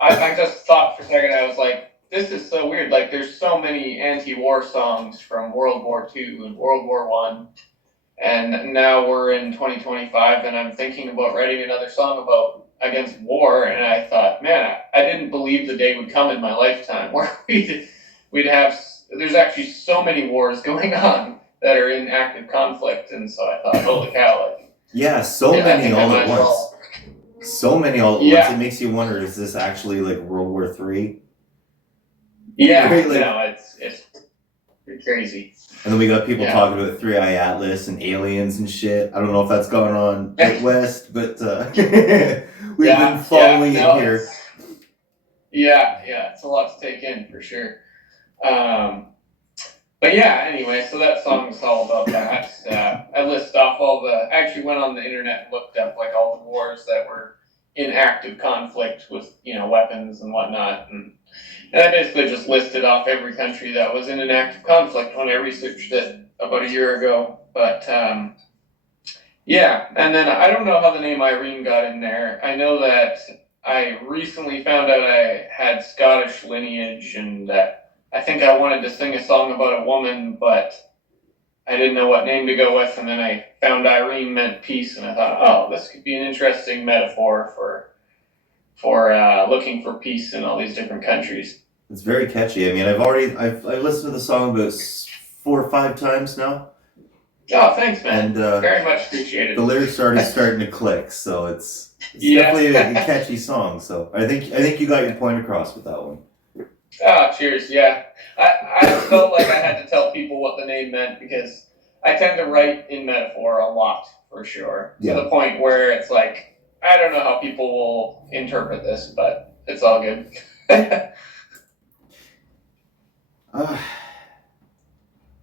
I just thought for a second, I was like, this is so weird. Like, there's so many anti-war songs from World War II and World War One. And now we're in 2025, and I'm thinking about writing another song against war. And I thought, man, I didn't believe the day would come in my lifetime where we'd have. There's actually so many wars going on that are in active conflict, and so I thought, holy cow! Yeah, so I many think I all might at as once. well. So many all at Yeah. once. It makes you wonder: is this actually like World War III? Yeah, Right, like- no, it's crazy. And then we got people Yeah. talking about 3i Atlas and aliens and shit. I don't know if that's going on out west, but we've been following no, it here. It's a lot to take in for sure. But yeah, anyway, so that song is all about that. I list off I actually went on the internet and looked up like all the wars that were in active conflict with, weapons and whatnot. And I basically just listed off every country that was in an active conflict when I researched it about a year ago. But yeah, and then I don't know how the name Irene got in there. I know that I recently found out I had Scottish lineage, and that I think I wanted to sing a song about a woman, but I didn't know what name to go with. And then I found Irene meant peace, and I thought, oh, this could be an interesting metaphor for looking for peace in all these different countries. It's very catchy. I mean, I've listened to the song about 4 or 5 times now. Oh, thanks, man. And very much appreciated. the lyrics are already starting to click, so it's Yeah. definitely a catchy song. So I think you got your point across with that one. Oh, cheers. Yeah. I felt like I had to tell people what the name meant because I tend to write in metaphor a lot, for sure. Yeah. To the point where it's like, I don't know how people will interpret this, but it's all good.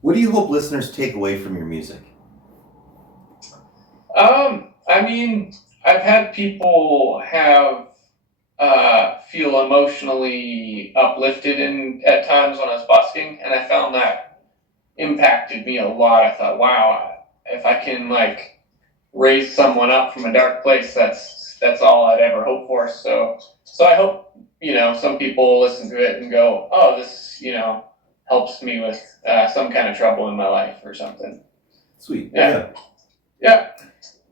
What do you hope listeners take away from your music? I mean, I've had people feel emotionally uplifted at times when I was busking, and I found that impacted me a lot. I thought, wow, if I can raise someone up from a dark place, that's all I'd ever hope for. So I hope some people listen to it and go, oh, this helps me with some kind of trouble in my life or something. Sweet. Yeah.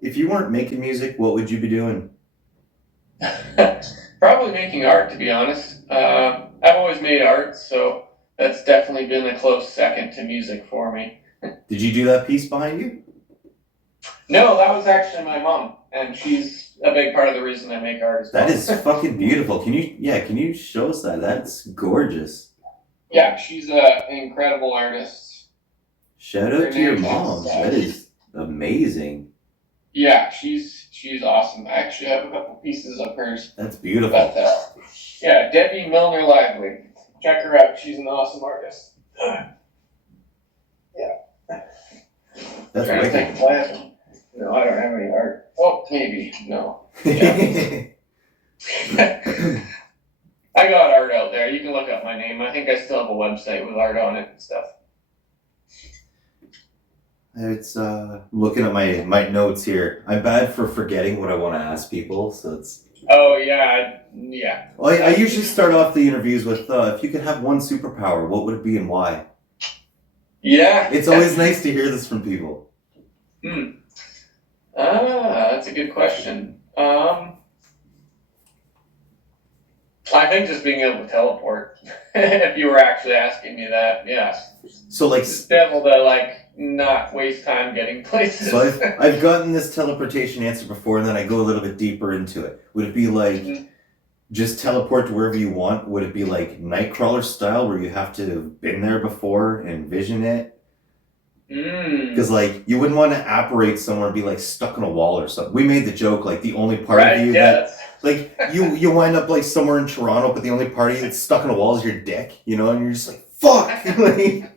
If you weren't making music, what would you be doing? Probably making art, to be honest. I've always made art, so that's definitely been a close second to music for me. Did you do that piece behind you? No, that was actually my mom, and she's a big part of the reason I make art as well. That is fucking beautiful. Can you show us that? That's gorgeous. Yeah, she's an incredible artist. Shout out to your mom. That is amazing. Yeah, she's awesome. I actually have a couple pieces of hers. That's beautiful. But yeah, Debbie Milner Lively. Check her out. She's an awesome artist. Yeah. That's Trying to think wicked. if I have. No, I don't have any art. Oh, maybe. No. Yeah. I got art out there. You can look up my name. I think I still have a website with art on it and stuff. It's looking at my notes here. I'm bad for forgetting what I want to ask people, so it's Oh yeah, yeah. Well, I usually start off the interviews with, if you could have one superpower, what would it be and why? Yeah. It's always nice to hear this from people. That's a good question. I think just being able to teleport. If you were actually asking me that, yeah. So like, Just be able to like not waste time getting places. so I've gotten this teleportation answer before, and then I go a little bit deeper into it. Would it be like just teleport to wherever you want? Would it be like Nightcrawler style, where you have to have been there before and envision it? Because like you wouldn't want to apparate somewhere and be like stuck in a wall or something. We made the joke like the only part of you that like you wind up like somewhere in Toronto, but the only part of you that's stuck in a wall is your dick, you know, and you're just like fuck, like,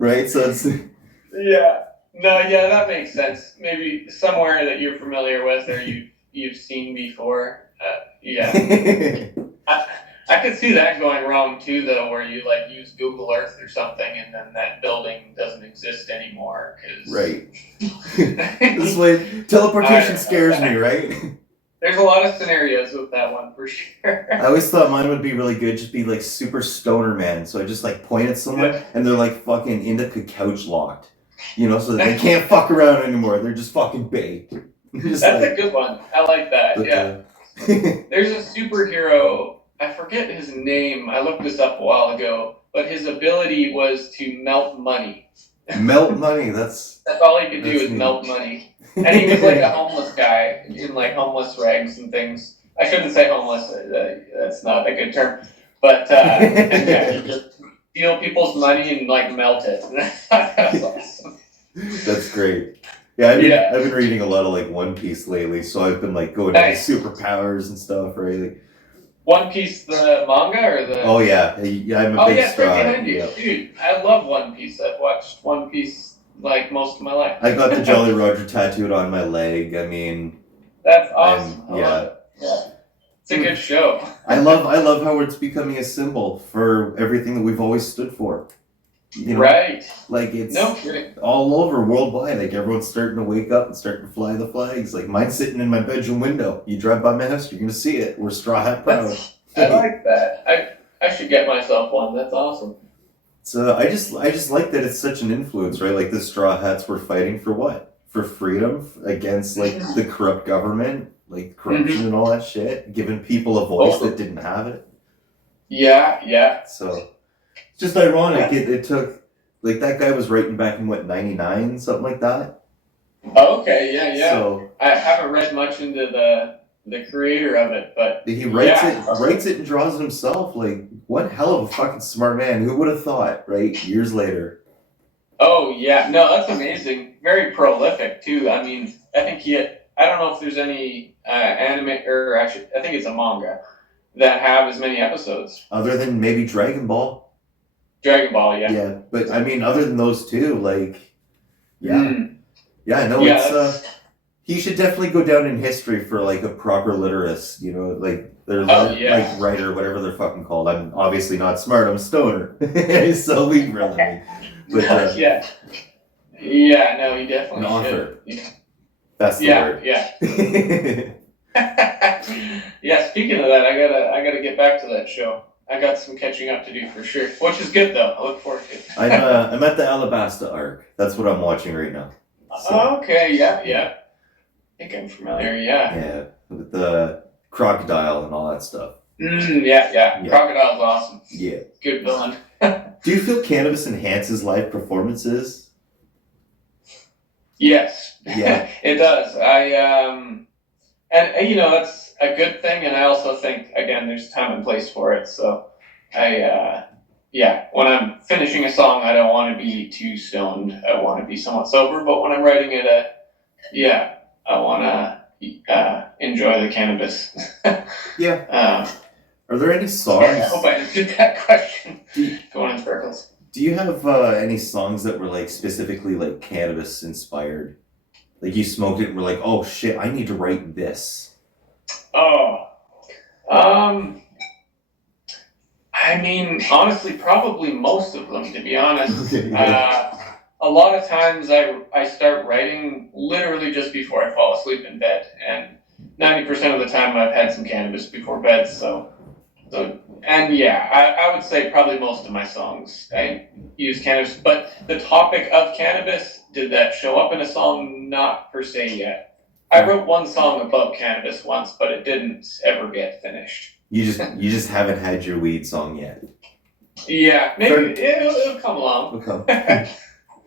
right? So it's yeah. No, yeah, that makes sense. Maybe somewhere that you're familiar with or you've seen before. Yeah. I could see that going wrong too, though, where you like use Google Earth or something, and then that building doesn't exist anymore. Right. This way, teleportation scares me, right? There's a lot of scenarios with that one for sure. I always thought mine would be really good, just be like super stoner man. So I just like point at someone, and they're like fucking indica couch locked, you know, so that they can't fuck around anymore. They're just fucking baked. That's like, a good one. I like that. But, yeah. There's a superhero. I forget his name. I looked this up a while ago, but his ability was to melt money. Melt money. That's all he could do is melt money. And he was like a homeless guy in like homeless rags and things. I shouldn't say homeless. That's not a good term. But and, yeah, he just steal people's money and like melt it. That's awesome. That's great. Yeah, I've been reading a lot of like One Piece lately, so I've been like going into superpowers and stuff, right? Like, One Piece, the manga or the? Oh yeah, I'm a big straw. Behind you. Dude, I love One Piece. I've watched One Piece like most of my life. I got the Jolly Roger tattooed on my leg. I mean, that's awesome. Yeah, it's a good show. I love how it's becoming a symbol for everything that we've always stood for. You know, right. Like it's no kidding. All over worldwide. Like everyone's starting to wake up and starting to fly the flags. Like mine's sitting in my bedroom window. You drive by my house, you're gonna see it. We're straw hat proud. I like that. I should get myself one. That's awesome. So I just like that it's such an influence, right? Like the straw hats were fighting for what? For freedom against like the corrupt government, like corruption and all that shit, giving people a voice that didn't have it. Yeah. So it's just ironic. It took like that guy was writing back in what 99, something like that. Okay, yeah. So I haven't read much into the creator of it, but he writes it and draws it himself. Like, what hell of a fucking smart man. Who would have thought, right? Years later. Oh, yeah. No, that's amazing. Very prolific, too. I mean, I think I don't know if there's any anime, or actually, I think it's a manga, that have as many episodes. Other than maybe Dragon Ball. Dragon Ball, yeah. Yeah, but I mean, other than those two, like, yeah, no, it's, he should definitely go down in history for like a proper literist, you know, like they're like writer, whatever they're fucking called. I'm obviously not smart. I'm a stoner, so leave relevant. But yeah, no, he definitely an author. Yeah. That's the word. Yeah. Yeah. Speaking of that, I gotta get back to that show. I got some catching up to do for sure, which is good though. I look forward to it. I'm at the Alabasta arc. That's what I'm watching right now. So. Okay. Yeah. I think I'm familiar, Yeah, with the crocodile and all that stuff. Yeah. Crocodile's awesome. Yeah. Good villain. Do you feel cannabis enhances live performances? Yes. Yeah. It does. And you know, that's a good thing, and I also think, again, there's time and place for it, so when I'm finishing a song, I don't want to be too stoned. I want to be somewhat sober, but when I'm writing it, I want to enjoy the cannabis. Yeah. Are there any songs? Yeah, I hope I answered that question. Going in circles. Do you have any songs that were like specifically like cannabis inspired? Like you smoked it and were like, oh shit, I need to write this. Oh. I mean, honestly, probably most of them, to be honest. A lot of times I start writing literally just before I fall asleep in bed. And 90% of the time I've had some cannabis before bed. And yeah, I would say probably most of my songs I use cannabis. But the topic of cannabis, did that show up in a song? Not per se yet. I wrote one song about cannabis once, but it didn't ever get finished. You just haven't had your weed song yet. Yeah, maybe it'll come along. Okay.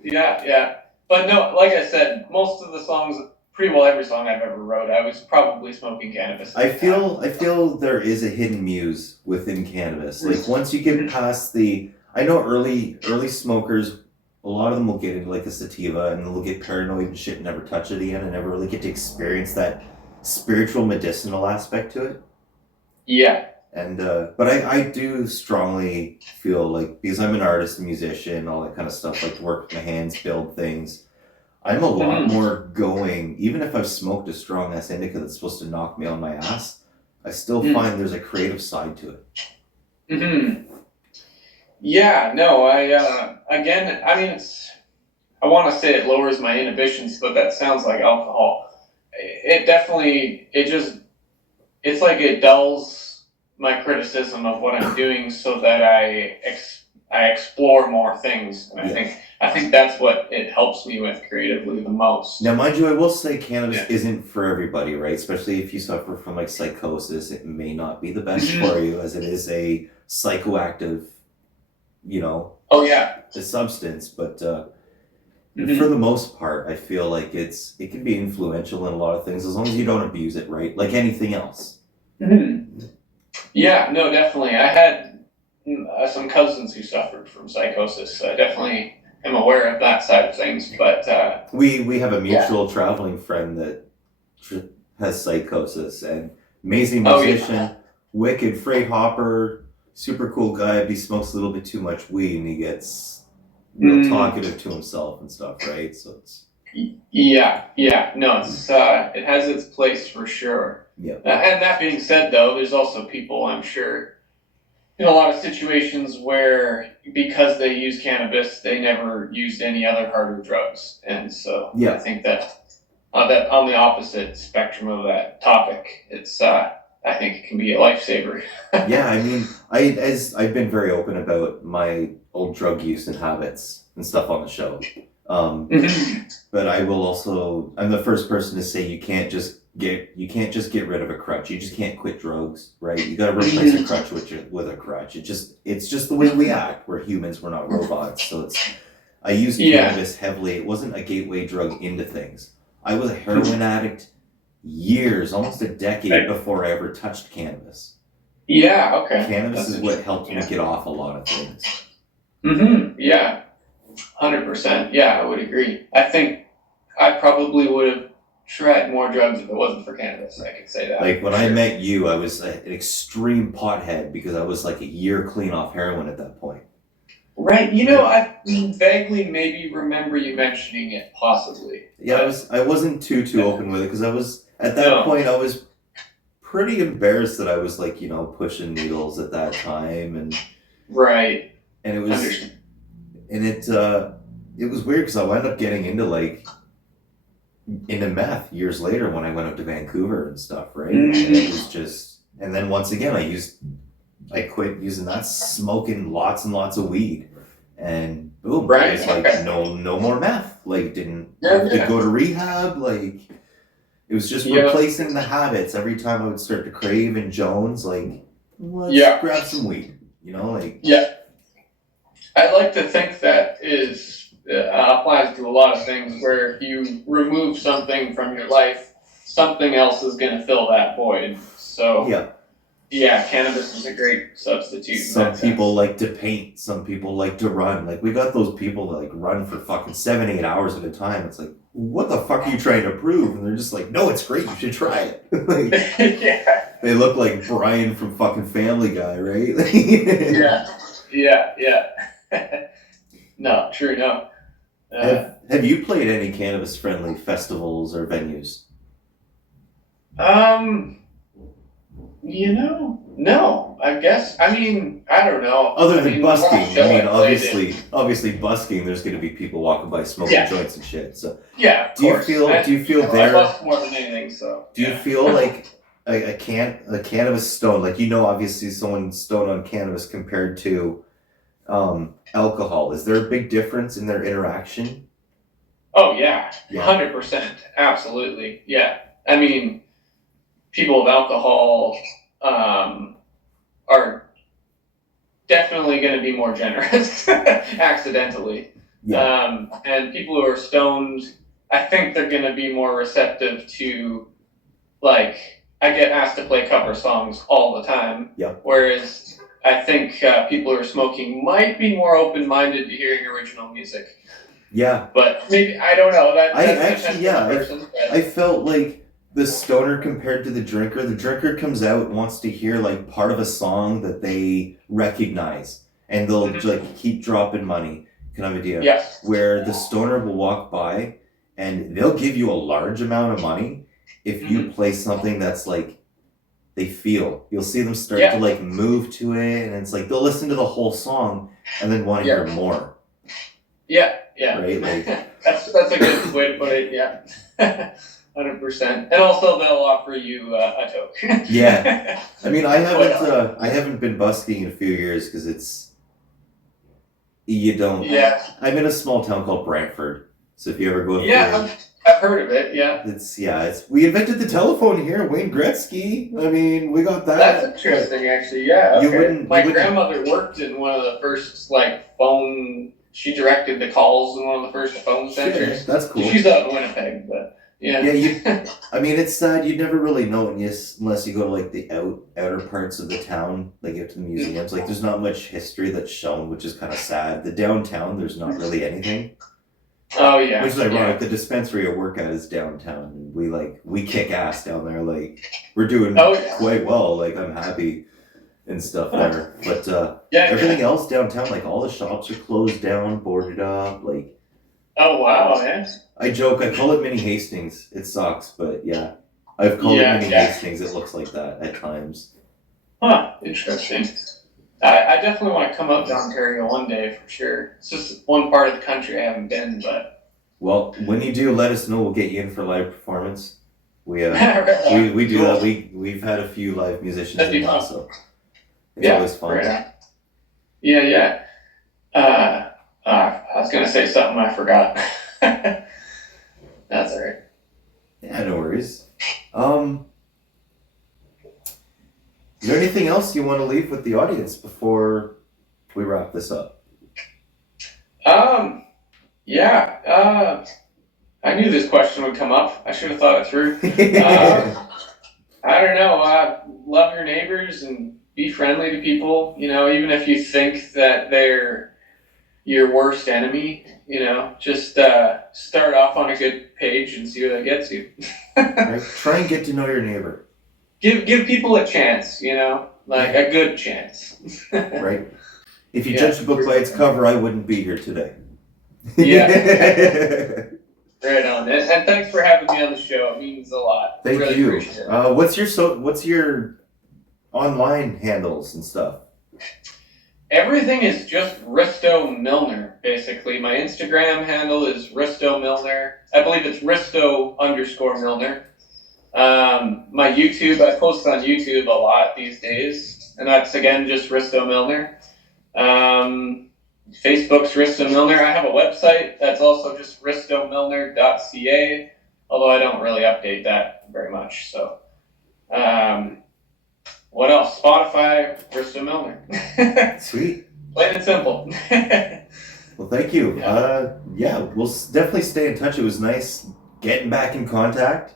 Yeah. But no, like I said, most of the songs, pretty well every song I've ever wrote, I was probably smoking cannabis. I feel there is a hidden muse within cannabis. Like once you get past I know early smokers, a lot of them will get into like a sativa and they'll get paranoid and shit and never touch it again and never really get to experience that spiritual medicinal aspect to it. Yeah. And but I do strongly feel like, because I'm an artist, musician, all that kind of stuff, like to work with my hands, build things. I'm a lot more going, even if I've smoked a strong ass indica that's supposed to knock me on my ass, I still find there's a creative side to it. Mm-hmm. Yeah, no, again, I mean, I want to say it lowers my inhibitions, but that sounds like alcohol. It definitely, it's like it dulls my criticism of what I'm doing so that I explore more things. And I think that's what it helps me with creatively the most. Now, mind you, I will say cannabis isn't for everybody, right? Especially if you suffer from like psychosis, it may not be the best for you, as it is a psychoactive, a substance. But for the most part, I feel like it can be influential in a lot of things as long as you don't abuse it, right? Like anything else. Yeah, no, definitely. I had some cousins who suffered from psychosis. So I definitely am aware of that side of things. But we have a mutual traveling friend that has psychosis, and amazing musician, wicked freight hopper, super cool guy. But he smokes a little bit too much weed, and he gets real talkative to himself and stuff, right? So it's no, it has its place for sure. Yeah. And that being said, though, there's also people, I'm sure, in a lot of situations where because they use cannabis, they never used any other harder drugs, and so I think that on the opposite spectrum of that topic, it's I think it can be a lifesaver. Yeah, I mean, I've been very open about my old drug use and habits and stuff on the show. But I will also, I'm the first person to say you can't just get rid of a crutch. You just can't quit drugs, right? You got to replace a crutch with a crutch. It's just the way we act. We're humans. We're not robots. So I used cannabis heavily. It wasn't a gateway drug into things. I was a heroin addict years, almost a decade before I ever touched cannabis. Yeah. Okay. Cannabis is what helped me get off a lot of things. Yeah. 100%. Yeah, I would agree. I think I probably would have tried more drugs if it wasn't for cannabis. I could say that. Like when I met you, I was an extreme pothead because I was like a year clean off heroin at that point. Right. I vaguely maybe remember you mentioning it, possibly. Yeah, I wasn't too open with it because I was at that point I was pretty embarrassed that I was like pushing needles at that time and right. And it was. And it was weird because I wound up getting into meth years later when I went up to Vancouver and stuff, right? And it was just, and then once again I quit using that, smoking lots and lots of weed, and boom, right? It was like no more meth. Like didn't have to go to rehab. Like it was just replacing the habits. Every time I would start to crave and Jones, like let's grab some weed, I'd like to think that applies to a lot of things where if you remove something from your life, something else is going to fill that void. So cannabis is a great substitute. Some people like to paint. Some people like to run. Like we got those people that like run for fucking 7-8 hours at a time. It's like, what the fuck are you trying to prove? And they're just like, no, it's great. You should try it. They look like Brian from fucking Family Guy, right? Yeah. No, true, no. Have you played any cannabis-friendly festivals or venues? No. I guess. I mean, I don't know. Other I than mean, busking, the last show I mean, played it- obviously, busking. There's going to be people walking by smoking Yeah. joints and shit. So, Yeah, of course. do you feel I there? bust more than anything, so. Do you feel like a cannabis stone, like obviously someone stoned on cannabis compared to alcohol? Is there a big difference in their interaction? Oh yeah, Yeah. 100%, absolutely. Yeah, I mean, people with alcohol are definitely going to be more generous accidentally. Yeah. And people who are stoned, I think they're going to be more receptive to, like, I get asked to play cover songs all the time. Yeah. Whereas I think people who are smoking might be more open-minded to hearing original music. Yeah. But maybe, I don't know. I felt like the stoner compared to the drinker comes out and wants to hear like part of a song that they recognize, and they'll like keep dropping money. Kind of idea. Yes. Where the stoner will walk by and they'll give you a large amount of money if you play something that's like they feel. You'll see them start to like move to it, and it's like they'll listen to the whole song and then want to hear more. Yeah. Right? Like, that's a good way to put it, yeah. 100%. And also they'll offer you a toke. Yeah. I mean, I haven't been busking in a few years because you don't. Yeah. I'm in a small town called Brantford. So if you ever go I've heard of it, yeah. We invented the telephone here, Wayne Gretzky. I mean, we got that. That's interesting, actually, yeah. Okay. My grandmother worked in one of the first, like, she directed the calls in one of the first phone centers. That's cool. She's out in Winnipeg, but yeah. Yeah, I mean, it's sad. You never really know unless you go to like the outer parts of the town, like get to the museums. Like, there's not much history that's shown, which is kind of sad. The downtown, there's not really anything. Oh yeah. Which is ironic. The dispensary I work at is downtown, and we kick ass down there. Like, we're doing quite well. Like, I'm happy and stuff there. But everything else downtown, like all the shops are closed down, boarded up. Like, oh wow, yeah. I joke. I call it Mini Hastings. It sucks, but yeah, I've called it Mini Hastings. It looks like that at times. Huh. Interesting. I definitely want to come up to Ontario one day for sure. It's just one part of the country I haven't been, but. Well, when you do, let us know. We'll get you in for live performance. We do that. We've had a few live musicians in the past, so it's always fun. Right. Yeah. I was gonna say something I forgot. That's alright. Yeah, no worries. Is there anything else you want to leave with the audience before we wrap this up? I knew this question would come up. I should have thought it through. I don't know. Love your neighbors and be friendly to people. You know, even if you think that they're your worst enemy, you know, just start off on a good page and see where that gets you. Right. Try and get to know your neighbor. Give people a chance, you know, like a good chance. Right. If you judge the book by its cover, I wouldn't be here today. Yeah. Right on. And thanks for having me on the show. It means a lot. Thank really you. Appreciate it. What's your online handles and stuff? Everything is just Risto Milner, basically. My Instagram handle is Risto Milner. I believe it's Risto_Milner. My YouTube, I post on YouTube a lot these days, and that's again just Risto Milner. Facebook's Risto Milner. I have a website that's also just ristomilner.ca, although I don't really update that very much. So, what else? Spotify, Risto Milner. Sweet. Plain and simple. Well, thank you. We'll definitely stay in touch. It was nice getting back in contact.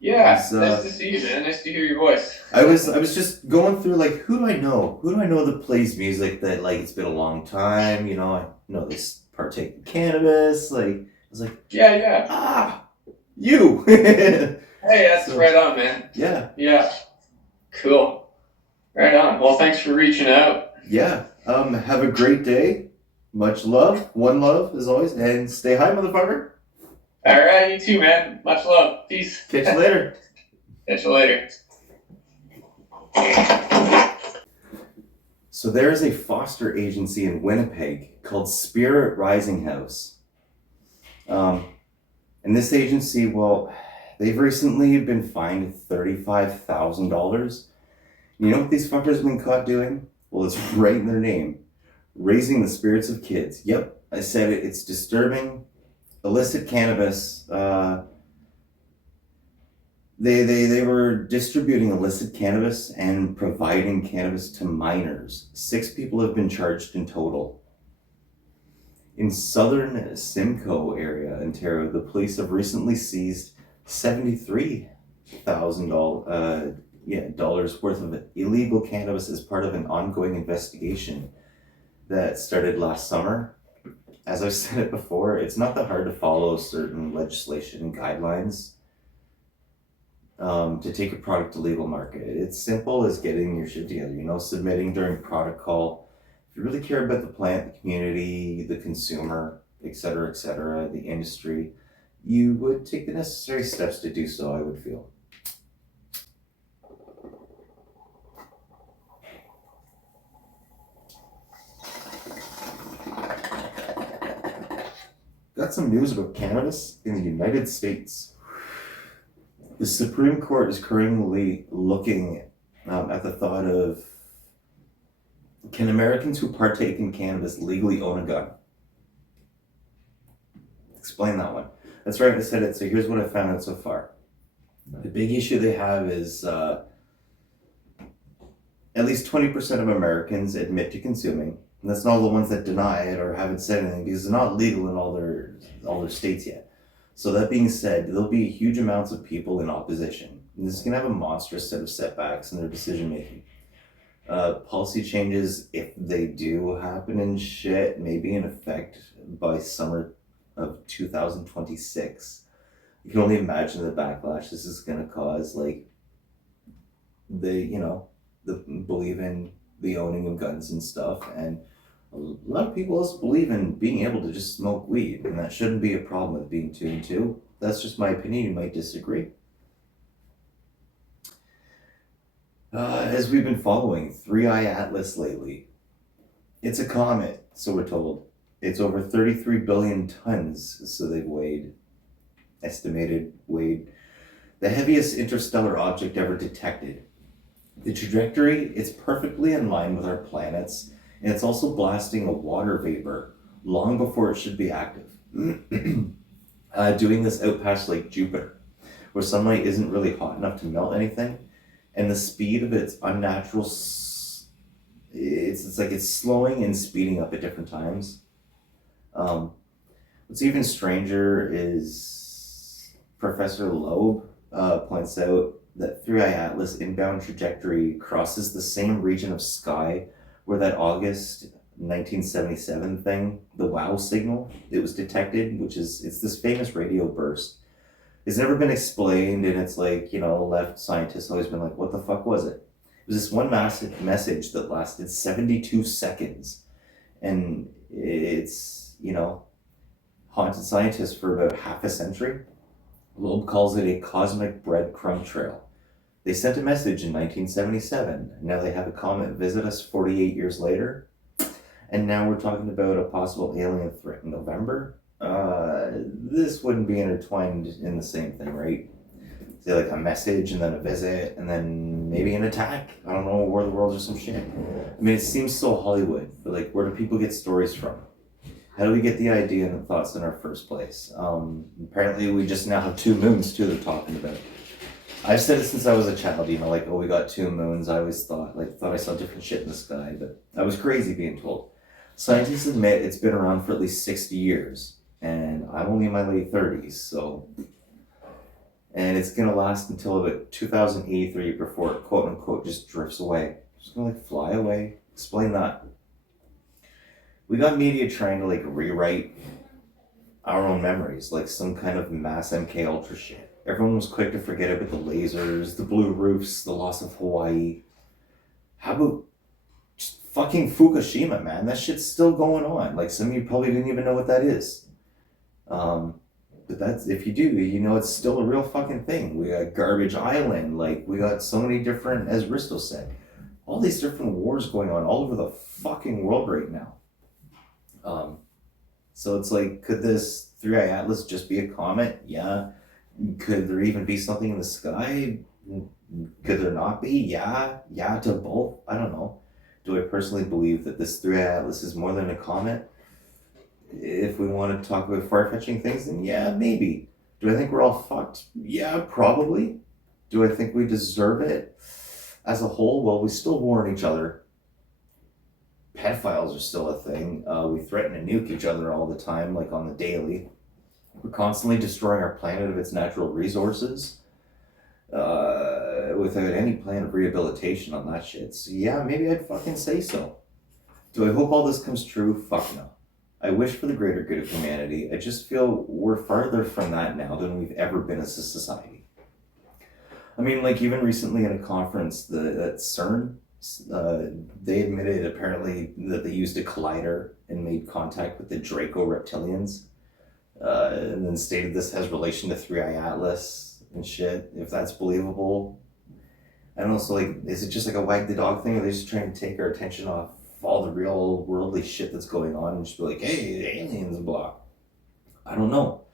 Yeah, nice to see you, man. Nice to hear your voice. I was just going through, like, who do I know? Who do I know that plays music that, like, it's been a long time, you know? I know they partake in cannabis. Like, I was like, yeah. You. Hey, that's right on, man. Yeah. Cool. Right on. Well, thanks for reaching out. Yeah. Have a great day. Much love. One love, as always. And stay high, motherfucker. All right, you too, man. Much love. Peace. Catch you later. Catch you later. So there is a foster agency in Winnipeg called Spirit Rising House. And this agency, well, they've recently been fined $35,000. You know what these fuckers have been caught doing? Well, it's right in their name. Raising the spirits of kids. Yep, I said it. It's disturbing. Illicit cannabis. They were distributing illicit cannabis and providing cannabis to minors. 6 people have been charged in total. In southern Simcoe area, Ontario, the police have recently seized $73,000 worth of illegal cannabis as part of an ongoing investigation that started last summer. As I've said it before, it's not that hard to follow certain legislation and guidelines to take a product to legal market. It's simple as getting your shit together, submitting during product call. If you really care about the plant, the community, the consumer, etc., the industry, you would take the necessary steps to do so, I would feel. Got some news about cannabis in the United States. The Supreme Court is currently looking at the thought of, can Americans who partake in cannabis legally own a gun? Explain that one. That's right, I said it. So here's what I found out so far. The big issue they have is at least 20% of Americans admit to consuming. And that's not all the ones that deny it or haven't said anything, because it's not legal in all their states yet. So that being said, there'll be huge amounts of people in opposition. And this is going to have a monstrous set of setbacks in their decision making. Policy changes, if they do happen and shit, may be in effect by summer of 2026. You can only imagine the backlash this is going to cause. Like, the believe in the owning of guns and stuff, and a lot of people also believe in being able to just smoke weed, and that shouldn't be a problem with being 2 and 2. That's just my opinion. You might disagree. As we've been following 3i Atlas lately, it's a comet, so we're told. It's over 33 billion tons, so they've estimated weighed, the heaviest interstellar object ever detected. The trajectory is perfectly in line with our planets, and it's also blasting a water vapor long before it should be active. Doing this out past like Jupiter, where sunlight isn't really hot enough to melt anything, and the speed of its unnatural, it's like it's slowing and speeding up at different times. What's even stranger is Professor Loeb points out that 3i Atlas inbound trajectory crosses the same region of sky where that August 1977 thing, the WOW signal, it was detected, it's this famous radio burst. It's never been explained, and it's like, left scientists always been like, what the fuck was it? It was this one massive message that lasted 72 seconds, and it's, haunted scientists for about half a century. Loeb calls it a cosmic breadcrumb trail. They sent a message in 1977, and now they have a comet visit us 48 years later, and now we're talking about a possible alien threat in November. This wouldn't be intertwined in the same thing, right? Say like a message and then a visit and then maybe an attack. I don't know, War of the Worlds or some shit. I mean, it seems so Hollywood, but like, where do people get stories from? How do we get the idea and the thoughts in our first place? Apparently we just now have 2 moons too they're talking about. I've said it since I was a child, we got 2 moons. I always thought I saw different shit in the sky, but I was crazy being told. Scientists admit it's been around for at least 60 years, and I'm only in my late 30s, so... And it's gonna last until about 2083 before it, quote unquote, just drifts away. It's just gonna fly away. Explain that. We got media trying to rewrite our own memories, like some kind of mass MK Ultra shit. Everyone was quick to forget about the lasers, the blue roofs, the loss of Hawaii. How about just fucking Fukushima, man? That shit's still going on. Some of you probably didn't even know what that is. But that's, if you do, you know, it's still a real fucking thing. We got Garbage Island, like, we got so many different, as Risto said, all these different wars going on all over the fucking world right now. So it's like, could this 3i Atlas just be a comet? Yeah. Could there even be something in the sky? Could there not be? Yeah. Yeah to both. I don't know. Do I personally believe that this 3i Atlas is more than a comet? If we want to talk about far-fetching things, then yeah, maybe. Do I think we're all fucked? Yeah, probably. Do I think we deserve it as a whole? Well, we still warn each other. Pedophiles are still a thing. We threaten to nuke each other all the time, like on the daily. We're constantly destroying our planet of its natural resources without any plan of rehabilitation on that shit. So yeah, maybe I'd fucking say so. Do I hope all this comes true? Fuck no. I wish for the greater good of humanity. I just feel we're farther from that now than we've ever been as a society. I mean, like, even recently in a conference at CERN, they admitted apparently that they used a collider and made contact with the Draco reptilians, and then stated this has relation to 3i Atlas and shit. If that's believable, I don't know. So, like, is it just like a wag the dog thing, or are they just trying to take our attention off all the real worldly shit that's going on and just be like, hey, aliens and blah? I don't know.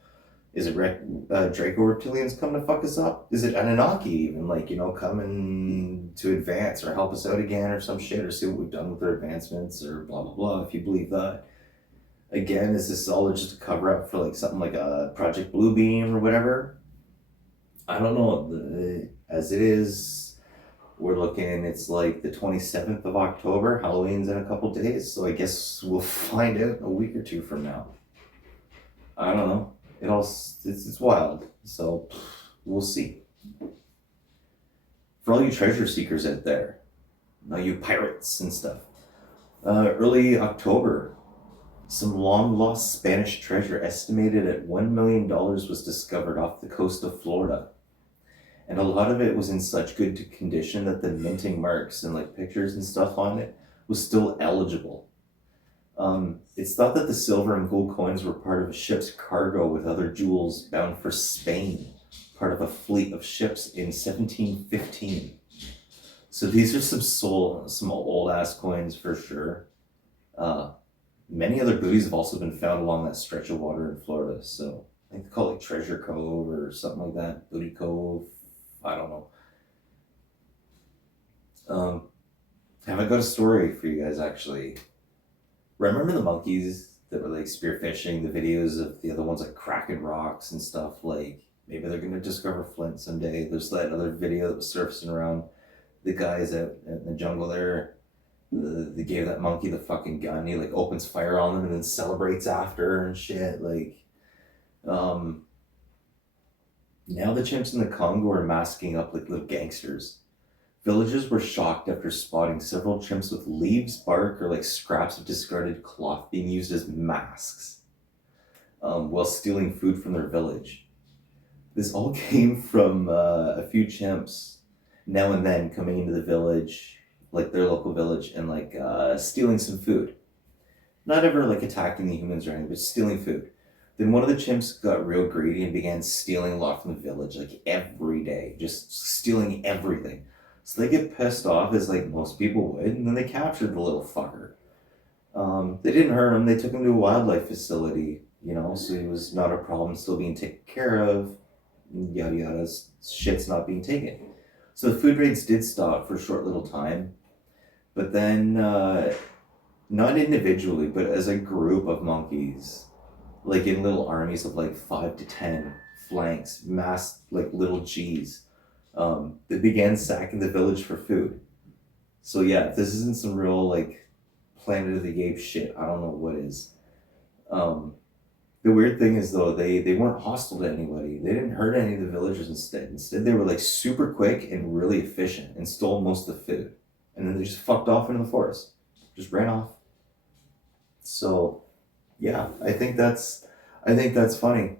Is it Draco reptilians coming to fuck us up? Is it Anunnaki even, like, you know, coming to advance or help us out again or some shit, or see what we've done with their advancements or blah blah blah, if you believe that? Again, is this all just a cover up for like something like a Project Bluebeam or whatever? I don't know. As it is, we're looking, it's like the 27th of October. Halloween's in a couple days, so I guess we'll find out a week or two from now. I don't know. It's wild. So we'll see. For all you treasure seekers out there, all you pirates and stuff, early October, some long lost Spanish treasure estimated at $1 million was discovered off the coast of Florida. And a lot of it was in such good condition that the minting marks and like pictures and stuff on it was still eligible. It's thought that the silver and gold coins were part of a ship's cargo with other jewels bound for Spain, part of a fleet of ships in 1715. So these are some old ass coins for sure. Many other booties have also been found along that stretch of water in Florida. So I think they call it like Treasure Cove or something like that. Booty Cove. I don't know. Have I got a story for you guys actually? Remember the monkeys that were like spearfishing, the videos of the other ones like cracking rocks and stuff? Like, maybe they're gonna discover Flint someday. There's that other video that was surfacing around. The guys out in the jungle there, they gave that monkey the fucking gun. He like opens fire on them and then celebrates after and shit. Like, now the chimps in the Congo are masking up like little gangsters. Villagers were shocked after spotting several chimps with leaves, bark, or like scraps of discarded cloth being used as masks while stealing food from their village. This all came from a few chimps now and then coming into the village, like their local village, and like stealing some food. Not ever like attacking the humans or anything, but stealing food. Then one of the chimps got real greedy and began stealing a lot from the village, like every day, just stealing everything. So they get pissed off, as like most people would, and then they captured the little fucker. They didn't hurt him. They took him to a wildlife facility, you know, so he was not a problem, still being taken care of, yada yada, shit's not being taken. So the food raids did stop for a short little time, but then, not individually, but as a group of monkeys, like in little armies of like 5 to 10 flanks, massed like little G's, they began sacking the village for food. So yeah, if this isn't some real like Planet of the Apes shit, I don't know what is. The weird thing is though, they weren't hostile to anybody. They didn't hurt any of the villagers instead. Instead, they were like super quick and really efficient and stole most of the food. And then they just fucked off into the forest. Just ran off. So yeah, I think that's funny.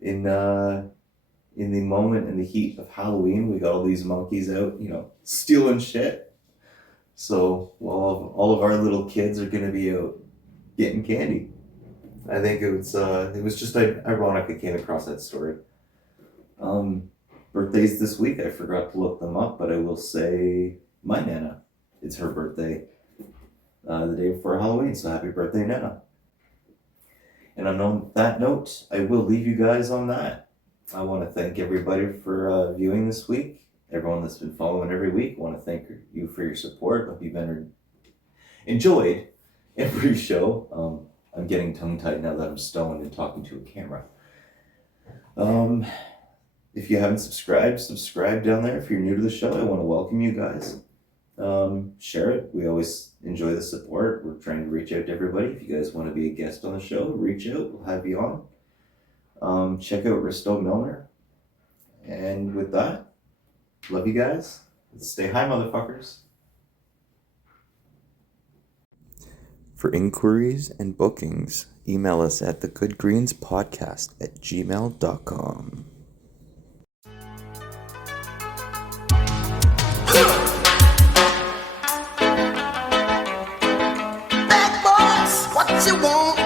In the moment, in the heat of Halloween, we got all these monkeys out, you know, stealing shit. So all of our little kids are gonna be out getting candy. I think it was just ironic I came across that story. Birthdays this week, I forgot to look them up, but I will say my Nana. It's her birthday the day before Halloween, so happy birthday, Nana. And on that note, I will leave you guys on that. I want to thank everybody for viewing this week. Everyone that's been following every week, I want to thank you for your support. Hope you've enjoyed every show. I'm getting tongue-tied now that I'm stoned and talking to a camera. If you haven't subscribe down there. If you're new to the show, I want to welcome you guys. Share it. We always enjoy the support. We're trying to reach out to everybody. If you guys want to be a guest on the show, reach out. We'll have you on. Check out Risto Milner. And with that, love you guys. Stay high, motherfuckers. For inquiries and bookings, email us at thegoodgreenspodcast@gmail.com. Bad boys, what you want,